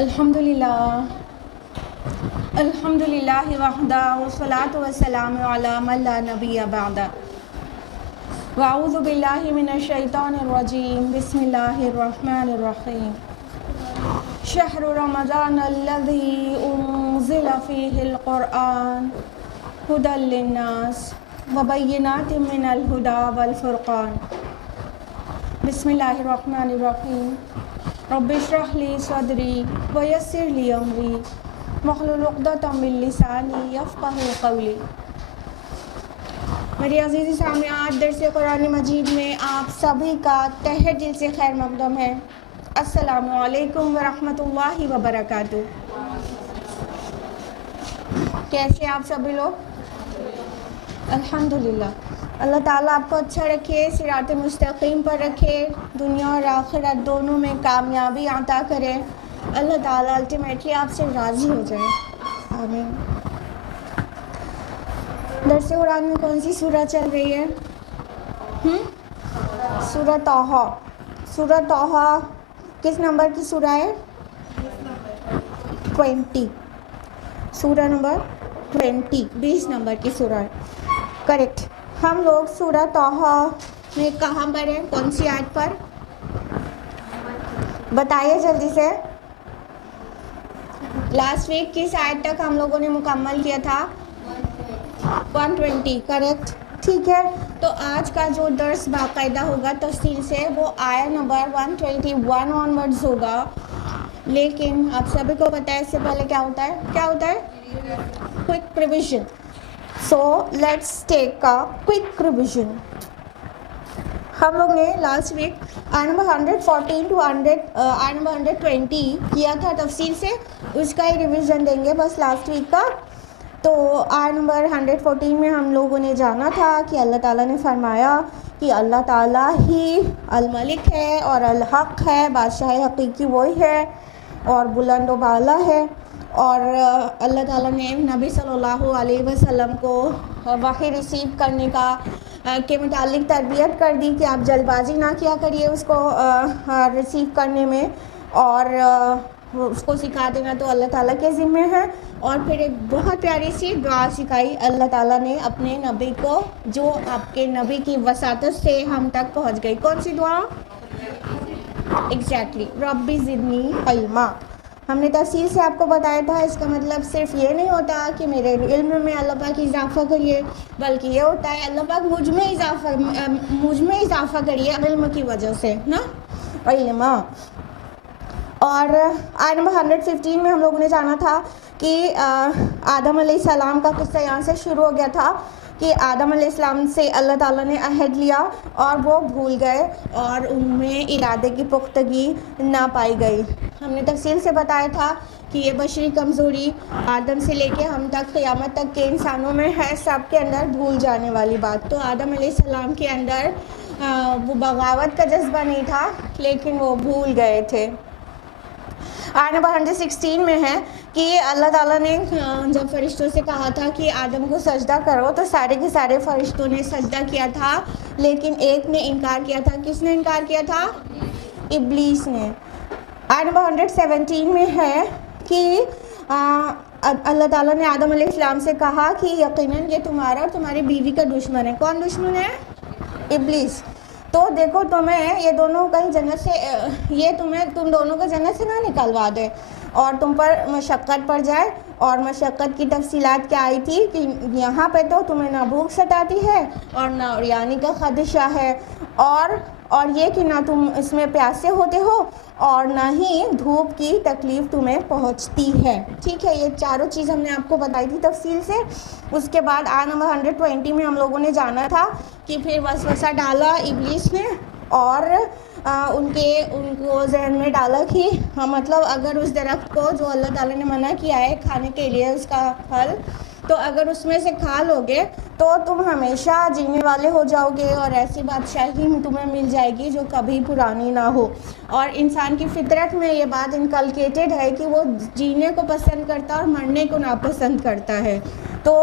الحمدللہ وحدہ والصلاۃ والسلام علی من لا نبی بعدہ واعوذ باللہ من الشیطان الرجیم بسم اللہ الرحمن الرحیم شہر رمضان الذی انزل فیہ القرآن ھدی للناس وبینات من الھدی والفرقان بسم اللہ الرحمن الرحیم رب اشرح لی صدری ویسر لی امری واحلل عقدۃ من لسانی یفقہوا قولی۔ میری عزیزی سامعات، درس قرآن مجید میں آپ سبھی کا تہہ دل سے خیر مقدم ہے۔ السلام علیکم ورحمۃ اللہ وبرکاتہ۔ کیسے آپ سبھی لوگ؟ الحمدللہ۔ اللہ تعالیٰ آپ کو اچھا رکھے، صراط مستقیم پر رکھے، دنیا اور آخرت دونوں میں کامیابی عطا کرے۔ اللہ تعالیٰ الٹیمیٹلی آپ سے راضی ہو جائے، آمین۔ درس قرآن میں کون سی سورہ چل رہی ہے؟ سورہ طٰہٰ۔ سورہ طٰہٰ کس نمبر کی سورہ ہے؟ 20۔ سورہ نمبر 20، 20 نمبر کی سورہ ہے، کریکٹ۔ ہم لوگ سورہ طٰہٰ میں کہاں پر ہیں؟ کون سی آیت پر؟ بتائیے جلدی سے۔ لاسٹ ویک کس آیت تک ہم لوگوں نے مکمل کیا تھا؟ 120، کریکٹ، ٹھیک ہے۔ تو آج کا جو درس باقاعدہ ہوگا تفصیل سے، وہ آیت نمبر 121 آنورڈز ہوگا۔ لیکن آپ سبھی کو پتہ ہے اس سے پہلے کیا ہوتا ہے؟ کیا ہوتا ہے؟ Quick revision. So let's take a quick revision. ہم لوگ نے لاسٹ ویک آیت نمبر 114 ٹو آیت نمبر 120 کیا تھا تفصیل سے، اس کا ہی ریویژن دیں گے بس لاسٹ ویک کا۔ تو آیت نمبر 114 میں ہم لوگوں نے جانا تھا کہ اللہ تعالیٰ نے فرمایا کہ اللہ تعالیٰ ہی الملک ہے اور الحق ہے، بادشاہ حقیقی وہی ہے اور بلند و بالا ہے۔ اور اللہ تعالیٰ نے نبی صلی اللہ علیہ وسلم کو وحی ریسیو کرنے کے متعلق تربیت کر دی کہ آپ جلد بازی نہ کیا کریے اس کو ریسیو کرنے میں، اور اس کو سکھا دینا تو اللہ تعالیٰ کے ذمہ ہے۔ اور پھر ایک بہت پیاری سی دعا سکھائی اللہ تعالیٰ نے اپنے نبی کو، جو آپ کے نبی کی وساطت سے ہم تک پہنچ گئی۔ کون سی دعا؟ ایگزیکٹلی، ربی زدنی علما۔ ہم نے تفصیل سے آپ کو بتایا تھا، اس کا مطلب صرف یہ نہیں ہوتا کہ میرے علم میں اللہ پاک اضافہ کریے، بلکہ یہ ہوتا ہے اللہ پاک مجھ میں اضافہ کریے علم کی وجہ سے نا، علما۔ اور آیت نمبر 115 میں ہم لوگوں نے جانا تھا کہ آدم علیہ السلام کا قصہ یہاں سے شروع ہو گیا تھا کہ آدم علیہ السلام سے اللہ تعالیٰ نے عہد لیا اور وہ بھول گئے اور ان میں ارادے کی پختگی نہ پائی گئی۔ ہم نے تفصیل سے بتایا تھا کہ یہ بشری کمزوری آدم سے لے کے ہم تک قیامت تک کے انسانوں میں ہے، سب کے اندر بھول جانے والی بات۔ تو آدم علیہ السلام کے اندر وہ بغاوت کا جذبہ نہیں تھا، لیکن وہ بھول گئے تھے۔ آیت نمبر 116 میں ہے کہ اللہ تعالیٰ نے جب فرشتوں سے کہا تھا کہ آدم کو سجدہ کرو، تو سارے کے سارے فرشتوں نے سجدہ کیا تھا، لیکن ایک نے انکار کیا تھا۔ کس نے انکار کیا تھا؟ ابلیس نے۔ آیت نمبر 117 میں ہے کہ اللہ تعالیٰ نے آدم علیہ السلام سے کہا کہ یقیناً یہ تمہارا اور تمہاری بیوی کا دشمن ہے۔ کون دشمن ہے؟ ابلیس۔ تو دیکھو تمہیں یہ دونوں کہیں جنت سے، یہ تم دونوں کو جنت سے نہ نکلوا دے اور تم پر مشقت پڑ جائے۔ اور مشقت کی تفصیلات کیا آئی تھی کہ یہاں پہ تو تمہیں نہ بھوک ستاتی ہے اور نہ عریانی کا خدشہ ہے، اور یہ کہ نہ تم اس میں پیاسے ہوتے ہو اور نہ ہی دھوپ کی تکلیف تمہیں پہنچتی ہے۔ ٹھیک ہے، یہ چاروں چیز ہم نے آپ کو بتائی تھی تفصیل سے۔ اس کے بعد آیت نمبر 120 میں ہم لوگوں نے جانا تھا کہ پھر وسوسہ ڈالا ابلیس نے اور ان کو ذہن میں ڈالا کہ مطلب اگر اس درخت کو جو اللہ تعالیٰ نے منع کیا ہے کھانے کے لیے، اس کا پھل، تو اگر اس میں سے کھا لوگے تو تم ہمیشہ جینے والے ہو جاؤ گے اور ایسی بادشاہی تمہیں مل جائے گی جو کبھی پرانی نہ ہو۔ اور انسان کی فطرت میں یہ بات انکلکیٹڈ ہے کہ وہ جینے کو پسند کرتا اور مرنے کو ناپسند کرتا ہے۔ تو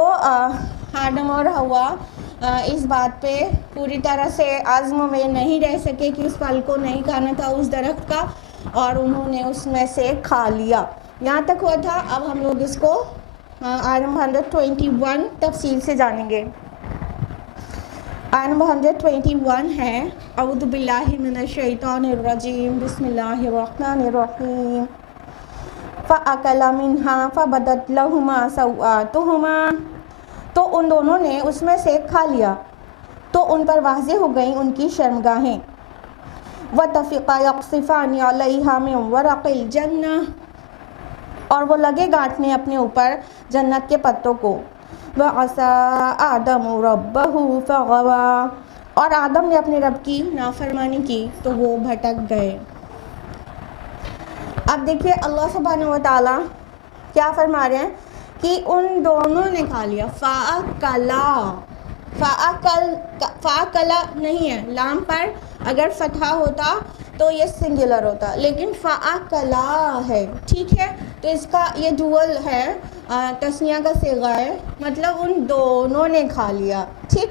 آدم اور حوا اس بات پہ پوری طرح سے عزم میں نہیں رہ سکے کہ اس پھل کو نہیں کھانا تھا اس درخت کا، اور انہوں نے اس میں سے کھا لیا. یہاں تک ہوا تھا. اب ہم لوگ اس کو آیت نمبر 121 تفصیل سے جانیں گے. آیت نمبر 121 ہے اعوذ باللہ من الشیطان الرجیم بسم اللہ الرحمن الرحیم. فَأَكَلَ مِنْهَا فَبَدَتْ لَهُمَا سَوْآتُهُمَا تو ان دونوں نے اس میں سے کھا لیا تو ان پر واضح ہو گئیں ان کی شرمگاہیں. وَطَفِقَا يَقْصِفَانِ عَلَيْهَا مِنْ وَرَقِ الْجَنَّةِ اور وہ لگے گانٹنے اپنے اوپر جنت کے پتوں کو. وَعَصَىٰ آدَمُ رَبَّهُ فَغَوَىٰ اور آدم نے اپنے رب کی نافرمانی کی تو وہ بھٹک گئے. اب دیکھیے اللہ سبحانہ و تعالیٰ کیا فرما رہے ہیں کہ ان دونوں نے کھا لیا. فَأَكَلَ نہیں ہے، لام پر اگر فتحہ ہوتا تو یہ سنگولر ہوتا، لیکن فَأَكَلَا ہے. ٹھیک ہے، تو اس کا یہ ڈوئل ہے، تثنیہ کا صیغہ ہے، مطلب ان دونوں نے کھا لیا. ٹھیک.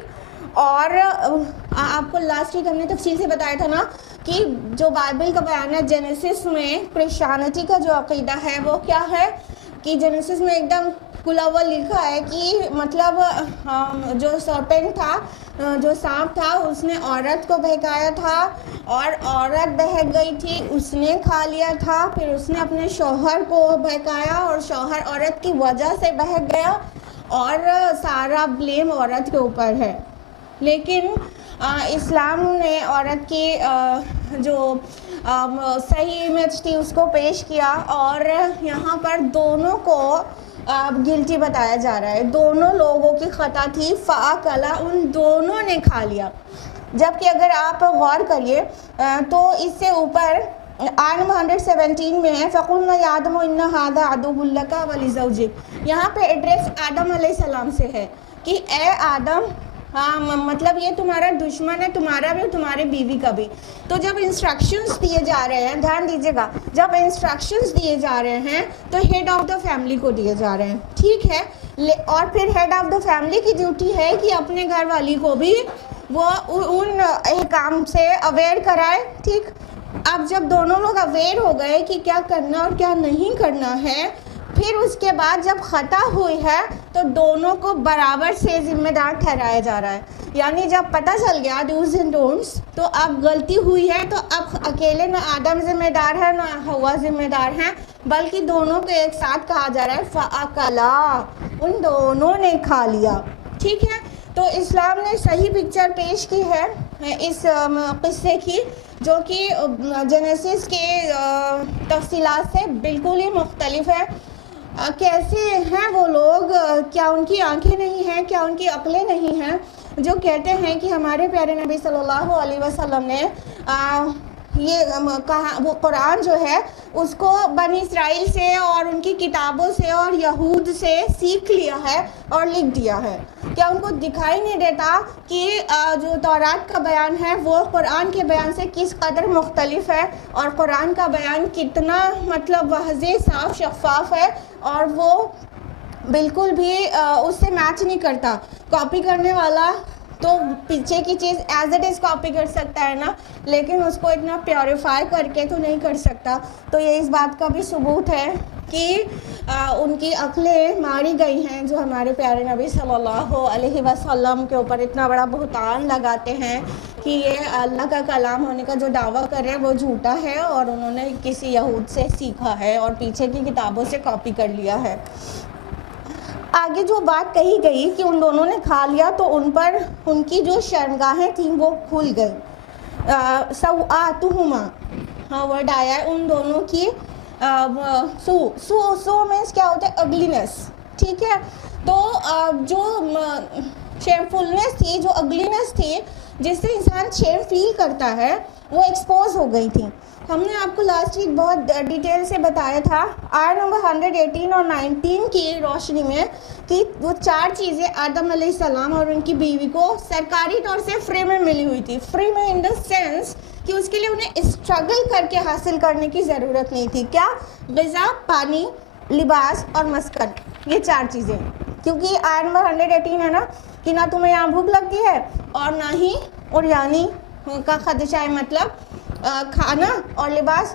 اور آپ کو لاسٹ ویک ہم نے تفصیل سے بتایا تھا نا کہ جو بائبل کا بیان ہے جینیسس میں کرسچینٹی کا جو عقیدہ ہے وہ کیا ہے کہ جینیسس میں ایک دم کھلا ہوا لکھا ہے کہ مطلب جو سرپنٹ تھا، جو سانپ تھا، اس نے عورت کو بہکایا تھا اور عورت بہک گئی تھی، اس نے کھا لیا تھا. پھر اس نے اپنے شوہر کو بہکایا اور شوہر عورت کی وجہ سے بہک گیا اور سارا بلیم عورت کے اوپر ہے. لیکن اسلام نے عورت کی جو صحیح امیج تھی اس کو پیش کیا اور یہاں پر دونوں کو گلٹی بتایا جا رہا ہے. دونوں لوگوں کی خطا تھی. فَأَكَلَ ان دونوں نے کھا لیا. جبکہ اگر آپ غور کریے تو اس سے اوپر آیت نمبر 117 میں ہے فَقُلْنَا يَا آدَمُ إِنَّ هَٰذَا عَدُوٌّ لَكَ وَلِزَوْجِكَ. یہاں پہ ایڈریس آدم علیہ السلام سے ہے کہ اے آدم، مطلب یہ تمہارا دشمن ہے، تمہارا بھی اور تمہارے بیوی کا بھی. تو جب انسٹرکشنز دیے جا رہے ہیں، دھیان دیجیے گا، جب انسٹرکشنز دیے جا رہے ہیں تو ہیڈ آف دا فیملی کو دیے جا رہے ہیں. ٹھیک ہے، اور پھر ہیڈ آف دا فیملی کی ڈیوٹی ہے کہ اپنے گھر والی کو بھی وہ ان احکام سے اویئر کرائے. ٹھیک. اب جب دونوں لوگ اویئر ہو گئے کہ کیا کرنا اور کیا نہیں کرنا ہے، پھر اس کے بعد جب خطا ہوئی ہے تو دونوں کو برابر سے ذمہ دار ٹھہرایا جا رہا ہے. یعنی جب پتہ چل گیا ڈوز اینڈ ڈونٹس تو اب غلطی ہوئی ہے تو اب اکیلے نہ آدم ذمہ دار ہے نہ ہوا ذمہ دار ہے، بلکہ دونوں کو ایک ساتھ کہا جا رہا ہے فَأَكَلَا ان دونوں نے کھا لیا. ٹھیک ہے. تو اسلام نے صحیح پکچر پیش کی ہے اس قصے کی، جو کہ جینیسس کے تفصیلات سے بالکل ہی مختلف ہے. کیسے ہیں وہ لوگ؟ کیا ان کی آنکھیں نہیں ہیں؟ کیا ان کی عقلیں نہیں ہیں جو کہتے ہیں کہ ہمارے پیارے نبی صلی اللہ علیہ وسلم نے یہ کہا وہ قرآن جو ہے اس کو بنی اسرائیل سے اور ان کی کتابوں سے اور یہود سے سیکھ لیا ہے اور لکھ دیا ہے؟ کیا ان کو دکھائی نہیں دیتا کہ جو تورات کا بیان ہے وہ قرآن کے بیان سے کس قدر مختلف ہے اور قرآن کا بیان کتنا مطلب واضح، صاف، شفاف ہے اور وہ بالکل بھی اس سے میچ نہیں کرتا؟ کاپی کرنے والا تو پیچھے کی چیز ایز اٹ از کاپی کر سکتا ہے نا، لیکن اس کو اتنا پیوریفائی کر کے تو نہیں کر سکتا. تو یہ اس بات کا بھی ثبوت ہے کہ ان کی عقلیں ماری گئی ہیں جو ہمارے پیارے نبی صلی اللہ علیہ وسلم کے اوپر اتنا بڑا بہتان لگاتے ہیں کہ یہ اللہ کا کلام ہونے کا جو دعویٰ کر رہے ہیں وہ جھوٹا ہے اور انہوں نے کسی یہود سے سیکھا ہے اور پیچھے کی کتابوں سے کاپی کر لیا ہے. آگے جو بات کہی گئی کہ ان دونوں نے کھا لیا تو ان پر ان کی جو شرمگاہیں تھیں وہ کھل گئی. سوآتہما ورڈ آیا ہے ان دونوں کی. سو مینس کیا ہوتا ہے؟ اگلینس. ٹھیک ہے. تو جو شیمفلنس تھی، جو اگلینس تھی جس سے انسان شیم فیل کرتا ہے، وہ ایکسپوز ہو گئی تھی. ہم نے آپ کو لاسٹ ویک بہت ڈیٹیل سے بتایا تھا آیت نمبر 118 اور 19 کی روشنی میں کہ وہ چار چیزیں آدم علیہ السلام اور ان کی بیوی کو سرکاری طور سے فری میں ملی ہوئی تھی. فری میں ان دا سینس کہ اس کے لیے انہیں اسٹرگل کر کے حاصل کرنے کی ضرورت نہیں تھی. کیا؟ غذا، پانی، لباس اور مسکن. یہ چار چیزیں. کیونکہ آیت نمبر 118 ہے نا کہ نہ تمہیں یہاں بھوک لگتی ہے اور نہ ہی عریانی کا خدشہ ہے، مطلب کھانا اور لباس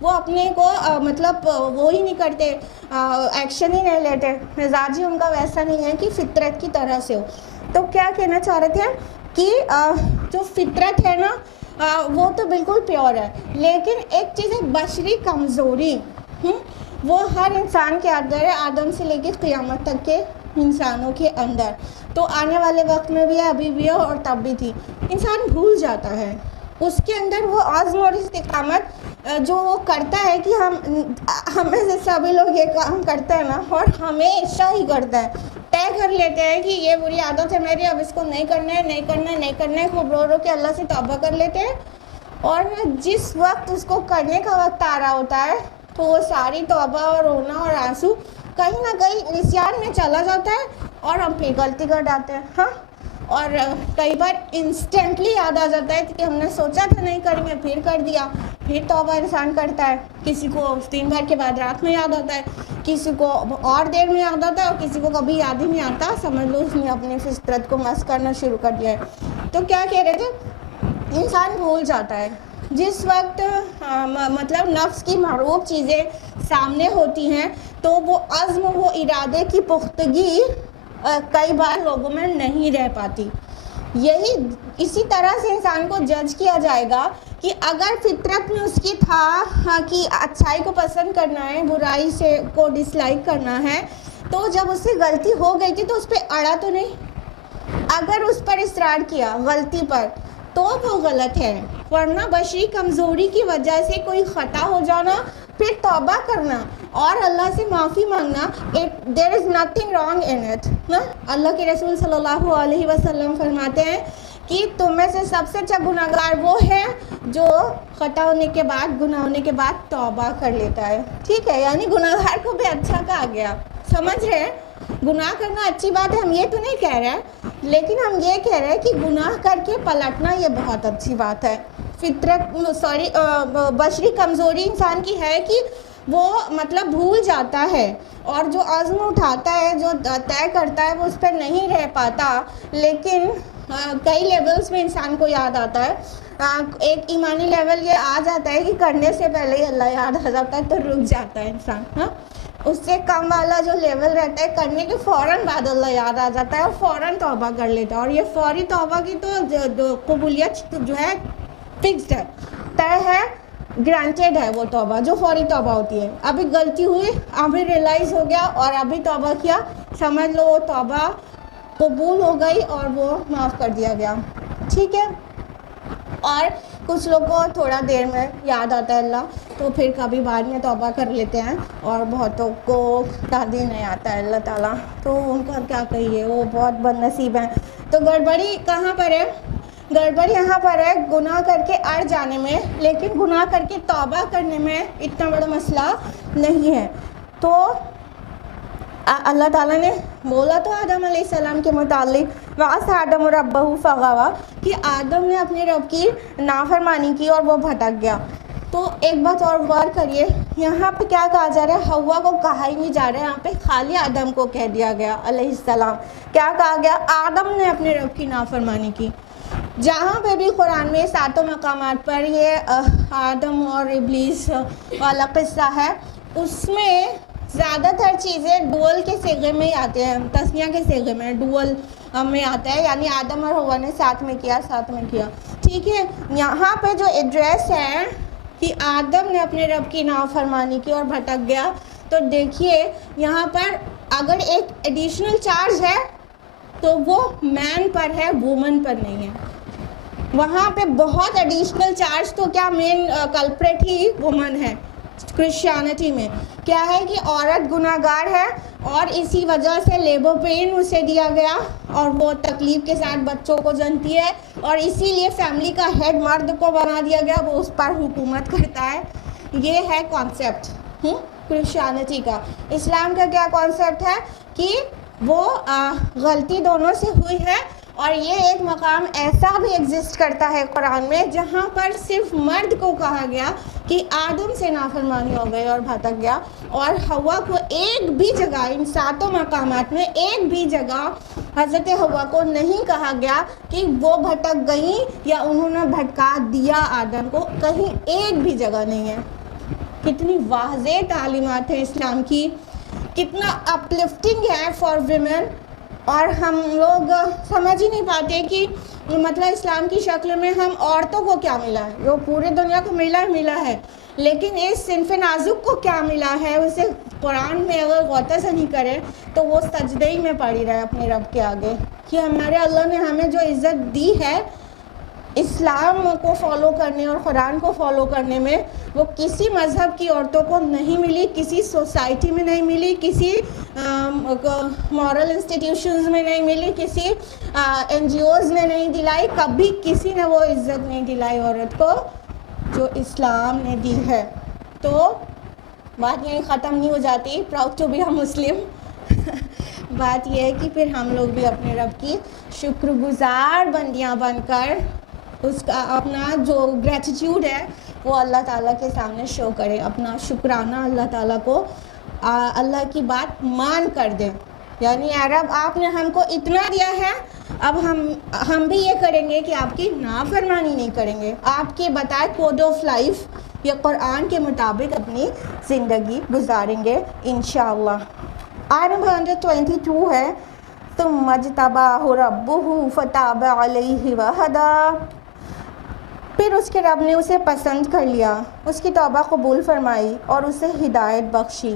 وہ اپنے کو مطلب وہ ہی نہیں کرتے، ایکشن ہی نہیں لیتے، مزاج ہی ان کا ویسا نہیں ہے کہ فطرت کی طرح سے ہو۔ تو کیا کہنا چاہ رہے تھے کہ جو فطرت ہے نا وہ تو بالکل پیور ہے، لیکن ایک چیز ہے بشری کمزوری، وہ ہر انسان کے اندر ہے، آدم سے لے کے قیامت تک کے انسانوں کے اندر، تو آنے والے وقت میں بھی ہے، ابھی بھی ہے اور تب بھی تھی۔ انسان بھول جاتا ہے، اس کے اندر وہ عزم اور استقامت جو وہ کرتا ہے کہ ہمیں سے سبھی لوگ یہ کام کرتے ہیں نا، اور ہمیشہ ہی کرتا ہے، طے کر لیتے ہیں کہ یہ بری عادت ہے میری، اب اس کو نہیں کرنا ہے، نہیں کرنا ہے، نہیں کرنا ہے، خوب رو رو کے اللہ سے توبہ کر لیتے ہیں، اور جس وقت اس کو کرنے کا وقت آ رہا ہوتا ہے تو وہ ساری توبہ اور رونا اور آنسو کہیں نہ کہیں نسیان میں چلا جاتا ہے اور ہم پھر غلطی کر ڈالتے ہیں، ہاں، اور کئی بار انسٹنٹلی یاد آ جاتا ہے کہ ہم نے سوچا تھا نہیں کریں گے، پھر کر دیا، پھر توبہ انسان کرتا ہے۔ کسی کو دن بھر کے بعد رات میں یاد آتا ہے، کسی کو اور دیر میں یاد آتا ہے، اور کسی کو کبھی یاد ہی نہیں آتا، سمجھ لو اس نے اپنی فطرت کو مس کرنا شروع کر دیا ہے۔ تو کیا کہہ رہے تھے، انسان بھول جاتا ہے جس وقت مطلب نفس کی معروف چیزیں سامنے ہوتی ہیں، تو وہ عزم، وہ ارادے کی پختگی کئی بار لوگوں میں نہیں رہ پاتی۔ اسی طرح سے انسان کو جج کیا جائے گا کہ اگر فطرت میں اس کی تھا کہ اچھائی کو پسند کرنا ہے، برائی سے کو ڈس لائک کرنا ہے، تو جب اس سے غلطی ہو گئی تھی تو اس پہ اڑا تو نہیں، اگر اس پر اصرار کیا غلطی پر تو وہ غلط ہے، ورنہ بشری کمزوری کی وجہ سے کوئی خطا ہو جانا، پھر توبہ کرنا اور اللہ سے معافی مانگنا، there is nothing wrong in it۔ اللہ کے رسول صلی اللہ علیہ وسلم فرماتے ہیں کہ تم میں سے سب سے اچھا گناہ گار وہ ہے جو خطا ہونے کے بعد، گناہ ہونے کے بعد توبہ کر لیتا ہے، ٹھیک ہے، یعنی گناہ گار کو بھی اچھا کہا گیا، سمجھ رہے ہیں؟ گناہ کرنا اچھی بات ہے، ہم یہ تو نہیں کہہ رہے ہیں، لیکن ہم یہ کہہ رہے ہیں کہ گناہ کر کے پلٹنا یہ بہت اچھی بات ہے۔ بشری کمزوری انسان کی ہے کہ وہ مطلب بھول جاتا ہے، اور جو عزم اٹھاتا ہے، جو طے کرتا ہے، وہ اس پہ نہیں رہ پاتا، لیکن کئی لیولز میں انسان کو یاد آتا ہے۔ ایک ایمانی لیول یہ آ جاتا ہے کہ کرنے سے پہلے ہی اللہ یاد آ جاتا ہے تو رک جاتا ہے انسان، ہاں، اس سے کم والا جو لیول رہتا ہے کرنے کے فوراً بعد اللہ یاد آ جاتا ہے اور فوراً توبہ کر لیتا ہے، اور یہ فوری توبہ کی تو قبولیت جو ہے فکسڈ ہے، طے ہے، گرانٹیڈ ہے، وہ توبہ جو فوری توبہ ہوتی ہے۔ ابھی غلطی ہوئی، ابھی ریئلائز ہو گیا اور ابھی توبہ کیا، سمجھ لو وہ توبہ قبول ہو گئی اور وہ معاف کر دیا گیا، ٹھیک ہے۔ اور کچھ لوگ کو تھوڑا دیر میں یاد آتا ہے اللہ، تو پھر کبھی بعد میں توبہ کر لیتے ہیں، اور بہتوں کو یاد ہی نہیں آتا ہے اللہ تعالیٰ، تو ان کا کیا کہیے، وہ بہت بد نصیب ہیں۔ تو گڑبڑی کہاں پر ہے؟ گڑبڑ یہاں پر ہے گناہ کر کے اڑ جانے میں، لیکن گناہ کر کے توبہ کرنے میں اتنا بڑا مسئلہ نہیں ہے۔ تو اللہ تعالیٰ نے بولا تو آدم علیہ السلام کے متعلق وَعَصَىٰ آدَمُ رَبَّهُ فَغَوَىٰ، کہ آدم نے اپنے رب کی نافرمانی کی اور وہ بھٹک گیا۔ تو ایک بات اور غور کریے، یہاں پہ کیا کہا جا رہا ہے، حوا کو کہا ہی نہیں جا رہا ہے، یہاں پہ خالی آدم کو کہہ دیا گیا علیہ السلام۔ کیا کہا گیا؟ آدم نے اپنے رب کی نافرمانی کی۔ جہاں پہ بھی قرآن میں 7 مقامات پر یہ آدم اور ابلیس والا قصہ ہے، اس میں زیادہ تر چیزیں ڈوئل کے صیغے میں ہی آتے ہیں، تسنیہ کے صیغے میں، ڈوئل میں آتا ہے، یعنی آدم اور حوا نے ساتھ میں کیا، ٹھیک ہے۔ یہاں پہ جو ایڈریس ہے کہ آدم نے اپنے رب کی نافرمانی کی اور بھٹک گیا، تو دیکھیے یہاں پر اگر ایک ایڈیشنل چارج ہے تو وہ مین پر ہے، وومن پر نہیں ہے۔ وہاں پہ بہت ایڈیشنل چارج، تو کیا مین کلپریٹ ہی وومن ہے کرسچینٹی میں، کیا ہے کہ عورت گناہ گار ہے اور اسی وجہ سے لیبر پین اسے دیا گیا اور وہ تکلیف کے ساتھ بچوں کو جنتی ہے، اور اسی لیے فیملی کا ہیڈ مرد کو بنا دیا گیا، وہ اس پر حکومت کرتا ہے۔ یہ ہے کانسیپٹ کرسچینٹی کا۔ اسلام کا کیا کانسیپٹ ہے کہ وہ غلطی دونوں سے ہوئی ہے، اور یہ ایک مقام ایسا بھی ایگزسٹ کرتا ہے قرآن میں جہاں پر صرف مرد کو کہا گیا کہ آدم سے نافرمانی ہو گئی اور بھٹک گیا، اور حوا کو ایک بھی جگہ، ان 7 مقامات میں ایک بھی جگہ حضرت حوا کو نہیں کہا گیا کہ وہ بھٹک گئیں یا انہوں نے بھٹکا دیا آدم کو، کہیں ایک بھی جگہ نہیں ہے۔ کتنی واضح تعلیمات ہیں اسلام کی، کتنا اپلفٹنگ ہے فار ویمن، اور ہم لوگ سمجھ ہی نہیں پاتے کہ مطلب اسلام کی شکل میں ہم عورتوں کو کیا ملا ہے، جو پورے دنیا کو ملا ہے، لیکن اس صنف نازک کو کیا ملا ہے، اسے قرآن میں اگر غوطہ سے نہیں کرے تو وہ سجدے ہی میں پڑی رہے اپنے رب کے آگے، کہ ہمارے اللہ نے ہمیں جو عزت دی ہے اسلام کو فالو کرنے اور قرآن کو فالو کرنے میں، وہ کسی مذہب کی عورتوں کو نہیں ملی، کسی سوسائٹی میں نہیں ملی، کسی مورل انسٹیٹیوشنز میں نہیں ملی، کسی این جی اوز نے نہیں دلائی، کبھی کسی نے وہ عزت نہیں دلائی عورت کو جو اسلام نے دی ہے۔ تو بات یہیں ختم نہیں ہو جاتی، پراؤڈ ٹو بی اے مسلم۔ بات یہ ہے کہ پھر ہم لوگ بھی اپنے رب کی شکر گزار بندیاں بن کر اس کا اپنا جو گریٹیٹیوڈ ہے وہ اللہ تعالیٰ کے سامنے شو کرے، اپنا شکرانہ اللہ تعالیٰ کو اللہ کی بات مان کر دیں، یعنی اے رب آپ نے ہم کو اتنا دیا ہے، اب ہم بھی یہ کریں گے کہ آپ کی نافرمانی نہیں کریں گے، آپ کے بتائے کوڈ آف لائف یا قرآن کے مطابق اپنی زندگی گزاریں گے انشاءاللہ۔ آیت نمبر 122 ہے، ثم اجتباہ ربہ فتاب علیہ وہدی، پھر اس کے رب نے اسے پسند کر لیا، اس کی توبہ قبول فرمائی اور اسے ہدایت بخشی۔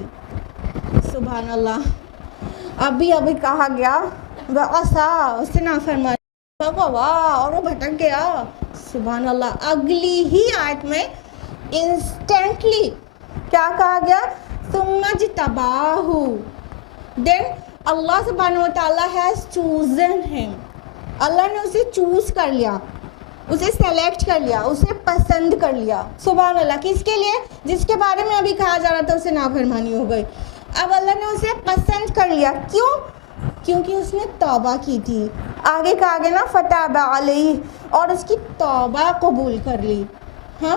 سبحان اللہ۔ ابھی کہا گیا وَعَصَىٰ، اس سے نافرمانی فَغَوَىٰ، اور وہ بھٹک گیا۔ سبحان اللہ۔ اگلی ہی آیت میں انسٹنٹلی کیا کہا گیا؟ ثُمَّ اجْتَبَاهُ، then اللہ سبحانہ و تعالیٰ has chosen him، اللہ نے اسے چوز کر لیا، اسے سلیکٹ کر لیا، اسے پسند کر لیا۔ سبحان اللہ۔ کس کے لیے؟ جس کے بارے میں ابھی کہا جا رہا تھا اسے نافرمانی ہو گئی، اب اللہ نے اسے پسند کر لیا۔ کیوں؟ کیونکہ اس نے توبہ کی تھی۔ آگے کہا گیا نا فتاب علیہ، اور اس کی توبہ قبول کر لی۔ ہاں،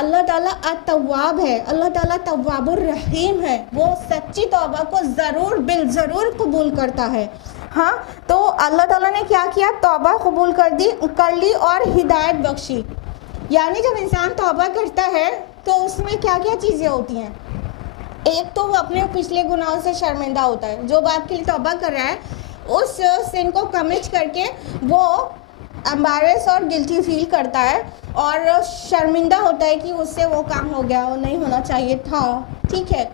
اللہ تعالیٰ التواب ہے، اللہ تعالیٰ تواب الرحیم ہے، وہ سچی توبہ کو ضرور بالضرور قبول کرتا ہے۔ ہاں، تو اللہ تعالیٰ نے کیا کیا؟ توبہ قبول کر لی اور ہدایت بخشی۔ یعنی جب انسان توبہ کرتا ہے تو اس میں کیا کیا چیزیں ہوتی ہیں؟ ایک تو وہ اپنے پچھلے گناہوں سے شرمندہ ہوتا ہے، جو بات کے لیے توبہ کر رہا ہے اس سن کو کمٹ کر کے وہ امبیرس اور گلٹی فیل کرتا ہے اور شرمندہ ہوتا ہے کہ اس سے وہ کام ہو گیا، وہ نہیں ہونا چاہیے تھا۔ ٹھیک ہے،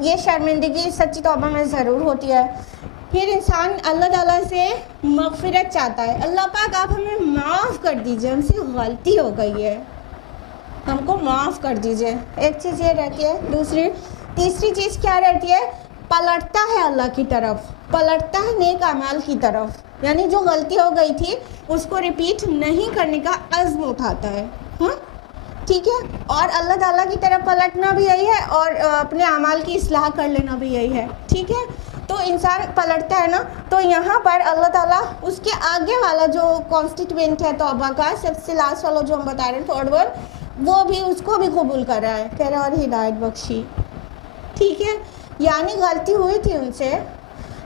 یہ شرمندگی سچی توبہ میں ضرور ہوتی ہے۔ پھر انسان اللہ تعالیٰ سے مغفرت چاہتا ہے، اللہ پاک آپ ہمیں معاف کر دیجئے، ہم سے غلطی ہو گئی ہے، ہم کو معاف کر دیجئے۔ ایک چیز یہ رہتی ہے۔ تیسری چیز کیا رہتی ہے؟ پلٹتا ہے اللہ کی طرف، پلٹتا ہے نیک اعمال کی طرف، یعنی جو غلطی ہو گئی تھی اس کو ریپیٹ نہیں کرنے کا عزم اٹھاتا ہے۔ ہاں، ٹھیک ہے، اور اللہ تعالیٰ کی طرف پلٹنا بھی یہی ہے اور اپنے اعمال کی اصلاح کر لینا بھی یہی ہے۔ ٹھیک ہے، تو انسان پلٹتا ہے نا، تو یہاں پر اللہ تعالیٰ اس کے آگے والا جو کانسٹیٹوئنٹ ہے توبہ کا، سب سے لاسٹ والا جو ہم بتا رہے ہیں تھرڈ ون، وہ بھی اس کو بھی قبول کر رہا ہے، کہہ رہا ہے اور ہدایت بخشی۔ ٹھیک ہے، یعنی غلطی ہوئی تھی ان سے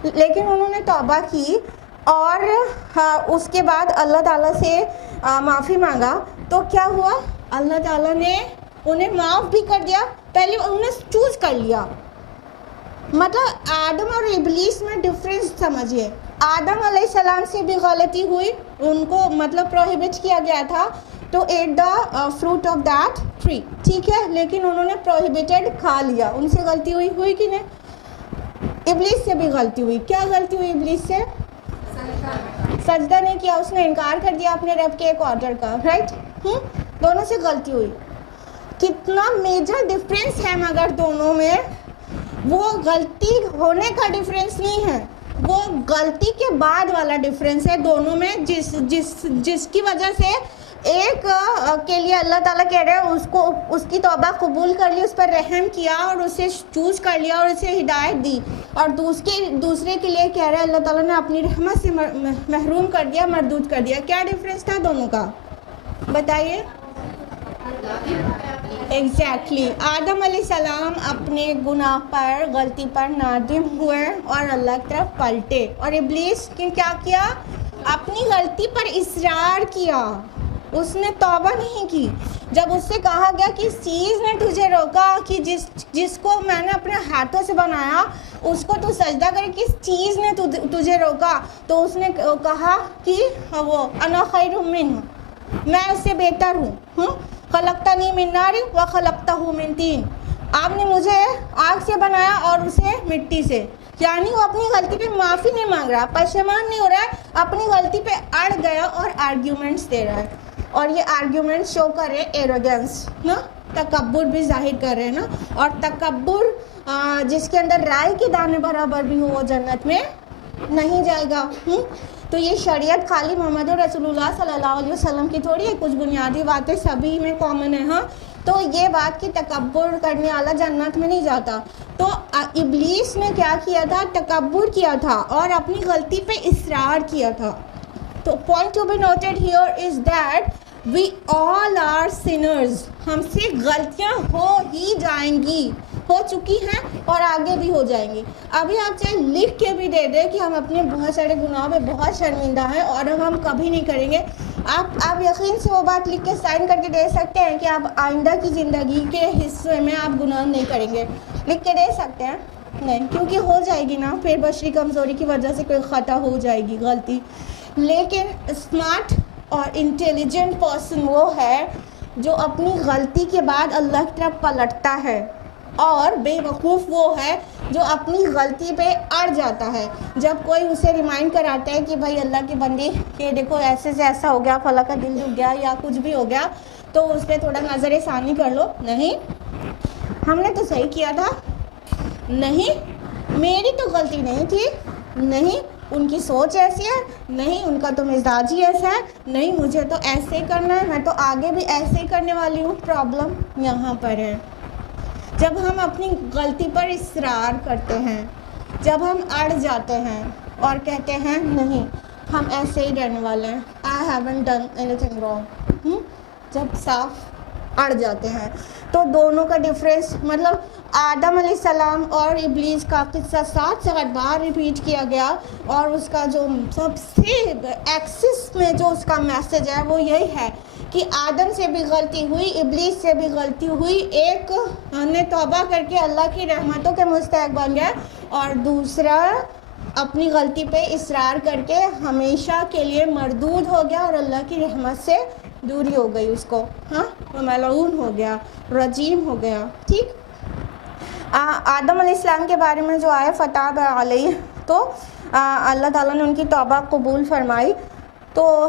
لیکن انہوں نے توبہ کی اور اس کے بعد اللہ تعالیٰ سے معافی مانگا، تو کیا ہوا؟ اللہ تعالیٰ نے انہیں معاف بھی کر دیا، پہلے انہیں چوز کر لیا۔ مطلب آدم اور ابلیس میں ڈفرینس سمجھیے۔ آدم علیہ السلام سے بھی غلطی ہوئی، ان کو مطلب پروہیبٹ کیا گیا تھا to eat the fruit of that tree, ٹھیک ہے، لیکن انہوں نے پروہیبٹڈ کھا لیا، ان سے غلطی ہوئی کہ نہیں؟ ابلیس سے بھی غلطی ہوئی۔ کیا غلطی ہوئی ابلیس سے؟ سجدہ نہیں کیا، اس نے انکار کر دیا اپنے رب کے ایک آرڈر کا، رائٹ؟ دونوں سے غلطی ہوئی۔ کتنا میجر ڈفرینس ہے مگر دونوں میں، وہ غلطی ہونے کا ڈفرینس نہیں ہے، وہ غلطی کے بعد والا ڈفرینس ہے دونوں میں، جس کی وجہ سے ایک کے لیے اللہ تعالیٰ کہہ رہے ہیں اس کی توبہ قبول کر لی، اس پر رحم کیا اور اسے چوز کر لیا اور اسے ہدایت دی، اور دوسرے کے لیے کہہ رہے ہیں اللہ تعالیٰ نے اپنی رحمت سے محروم کر دیا، مردود کر دیا۔ کیا ڈفرینس تھا دونوں کا؟ بتائیے۔ ایگزیکٹلی، آدم علیہ السلام اپنے گناہ پر، غلطی پر نادم ہوئے اور اللہ کی طرف پلٹے، اور ابلیس نے کیا کیا؟ اپنی غلطی پر اصرار کیا، اس نے توبہ نہیں کی. جب اس سے کہا گیا کہ اس چیز نے تجھے روکا کہ جس کو میں نے اپنے ہاتھوں سے بنایا اس کو تو سجدہ کرے, کس چیز نے تجھے روکا, تو اس نے کہا کہ وہ انا خیر منہ, میں اس سے بہتر ہوں. خلقتنی من نار و خلقتہ من طین, آپ نے مجھے آگ سے بنایا اور اسے مٹی سے. یعنی وہ اپنی غلطی پہ معافی نہیں مانگ رہا, پشیمان نہیں ہو رہا ہے, اپنی غلطی پہ اڑ گیا اور آرگیومنٹس دے رہا ہے. اور یہ آرگیومنٹ شو کرے ایروگنس نا, تکبر بھی ظاہر کر رہے ہیں نا. اور تکبر جس کے اندر رائے کے دانے برابر بھی ہو وہ جنت میں نہیں جائے گا. تو یہ شریعت خالی محمد رسول اللہ صلی اللہ علیہ وسلم کی تھوڑی ہے, کچھ بنیادی باتیں سبھی میں کامن ہیں. ہاں, تو یہ بات کہ تکبر کرنے والا جنت میں نہیں جاتا. تو ابلیس نے کیا کیا تھا, تکبر کیا تھا اور اپنی غلطی پہ اصرار کیا تھا. تو point to be noted here is that we all are sinners, ہم سے غلطیاں ہو ہی جائیں گی, ہو چکی ہیں اور آگے بھی ہو جائیں گی. ابھی آپ چاہے لکھ کے بھی دے دیں کہ ہم اپنے بہت سارے گناہوں پہ بہت شرمندہ ہیں اور ہم کبھی نہیں کریں گے, آپ یقین سے وہ بات لکھ کے سائن کر کے دے سکتے ہیں کہ آپ آئندہ کی زندگی کے حصے میں آپ گناہ نہیں کریں گے, لکھ کے دے سکتے ہیں؟ نہیں, کیونکہ ہو جائے گی نا, پھر بشری کمزوری کی وجہ سے کوئی خطا ہو جائے گی, غلطی. لیکن اسمارٹ اور انٹیلیجنٹ پرسن وہ ہے جو اپنی غلطی کے بعد اللہ کی طرف پلٹتا ہے, اور بے وقوف وہ ہے جو اپنی غلطی پہ اڑ جاتا ہے. جب کوئی اسے ریمائنڈ کراتا ہے کہ بھائی اللہ کی بندی کہ دیکھو ایسے سے ایسا ہو گیا, فلاں کا دل دکھ گیا یا کچھ بھی ہو گیا, تو اس پہ تھوڑا نظر ثانی کر لو. نہیں, ہم نے تو صحیح کیا تھا, نہیں میری تو غلطی نہیں تھی, نہیں ان کی سوچ ایسی ہے, نہیں ان کا تو مزاج ہی ایسا ہے, نہیں مجھے تو ایسے ہی کرنا ہے, میں تو آگے بھی ایسے ہی کرنے والی ہوں. پرابلم یہاں پر ہے جب ہم اپنی غلطی پر اصرار کرتے ہیں, جب ہم اڑ جاتے ہیں اور کہتے ہیں نہیں ہم ایسے ہی رہنے والے ہیں, I haven't done anything wrong, جب صاف اڑ جاتے ہیں. تو دونوں کا ڈفرینس, مطلب آدم علیہ السلام اور ابلیس کا قصہ 7 بار ریپیٹ کیا گیا, اور اس کا جو سب سے ایکسس میں جو اس کا میسج ہے وہ یہی ہے کہ آدم سے بھی غلطی ہوئی, ابلیس سے بھی غلطی ہوئی, ایک نے توبہ کر کے اللہ کی رحمتوں کے مستحق بن گیا, اور دوسرا اپنی غلطی پہ اصرار کر کے ہمیشہ کے لیے مردود ہو گیا اور اللہ کی رحمت سے دوری ہو گئی اس کو. ہاں, وہ ملعون ہو گیا, رجیم ہو گیا. ٹھیک, آدم علیہ السلام کے بارے میں جو آیا فتاب علیہ, تو اللہ تعالیٰ نے ان کی توبہ قبول فرمائی. تو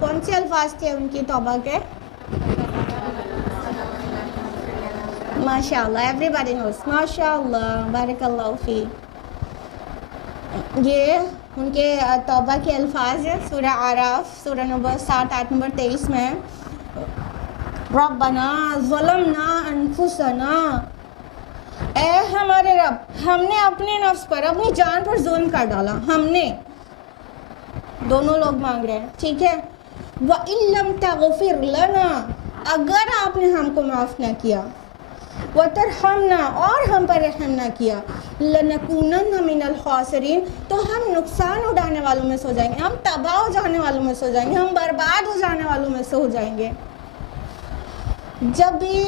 کون سے الفاظ تھے ان کی توبہ کے؟ ماشاء اللہ, ایوری باڈی نوز, ماشاء اللہ, بارک اللہ فی. یہ ان کے توبہ کے الفاظ ہیں. سورہ اعراف سورہ نمبر 7 آیت نمبر 23 میں, ربنا ظلمنا انفسنا, اے ہمارے رب ہم نے اپنے نفس پر, اپنی جان پر ظلم کر ڈالا, ہم نے. دونوں لوگ مانگ رہے ہیں, ٹھیک ہے. وَإِن لَمْ تَغْفِرْ لَنَا, اگر آپ نے ہم کو معاف نہ کیا, وَتَرْحَمْنَا, اور ہم پر رحم نہ کیا, لَنَكُونَنَّ مِنَ الْخَاسِرِينَ, تو ہم نقصان اٹھانے والوں میں سے ہو جائیں گے, ہم تباہ ہو جانے والوں میں سے ہو جائیں گے, ہم برباد ہو جانے والوں میں سے ہو جائیں گے. جب بھی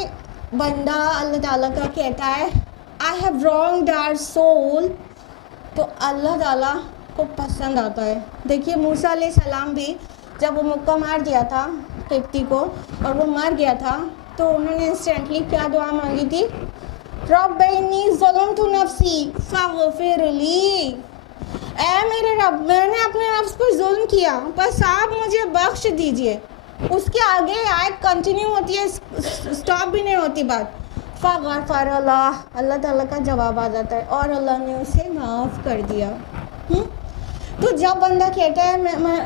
بندہ اللہ تعالیٰ کا کہتا ہے I have wronged our soul, تو اللہ تعالیٰ کو پسند آتا ہے. دیکھیے موسیٰ علیہ السلام بھی جب وہ مکہ مار دیا تھا قبطی کو اور وہ مر گیا تھا, تو انہوں نے انسٹنٹلی کیا دعا مانگی تھی؟ رب انی ظلمت نفسی فاغفر لی, اے میرے رب میں نے اپنے نفس پر ظلم کیا, بس آپ مجھے بخش دیجئے. اس کے آگے آیت کنٹینیو ہوتی ہے, سٹاپ بھی نہیں ہوتی بات. فغفر اللہ, اللہ تعالیٰ کا جواب آ جاتا ہے اور اللہ نے اسے معاف کر دیا. تو جب بندہ کہتا ہے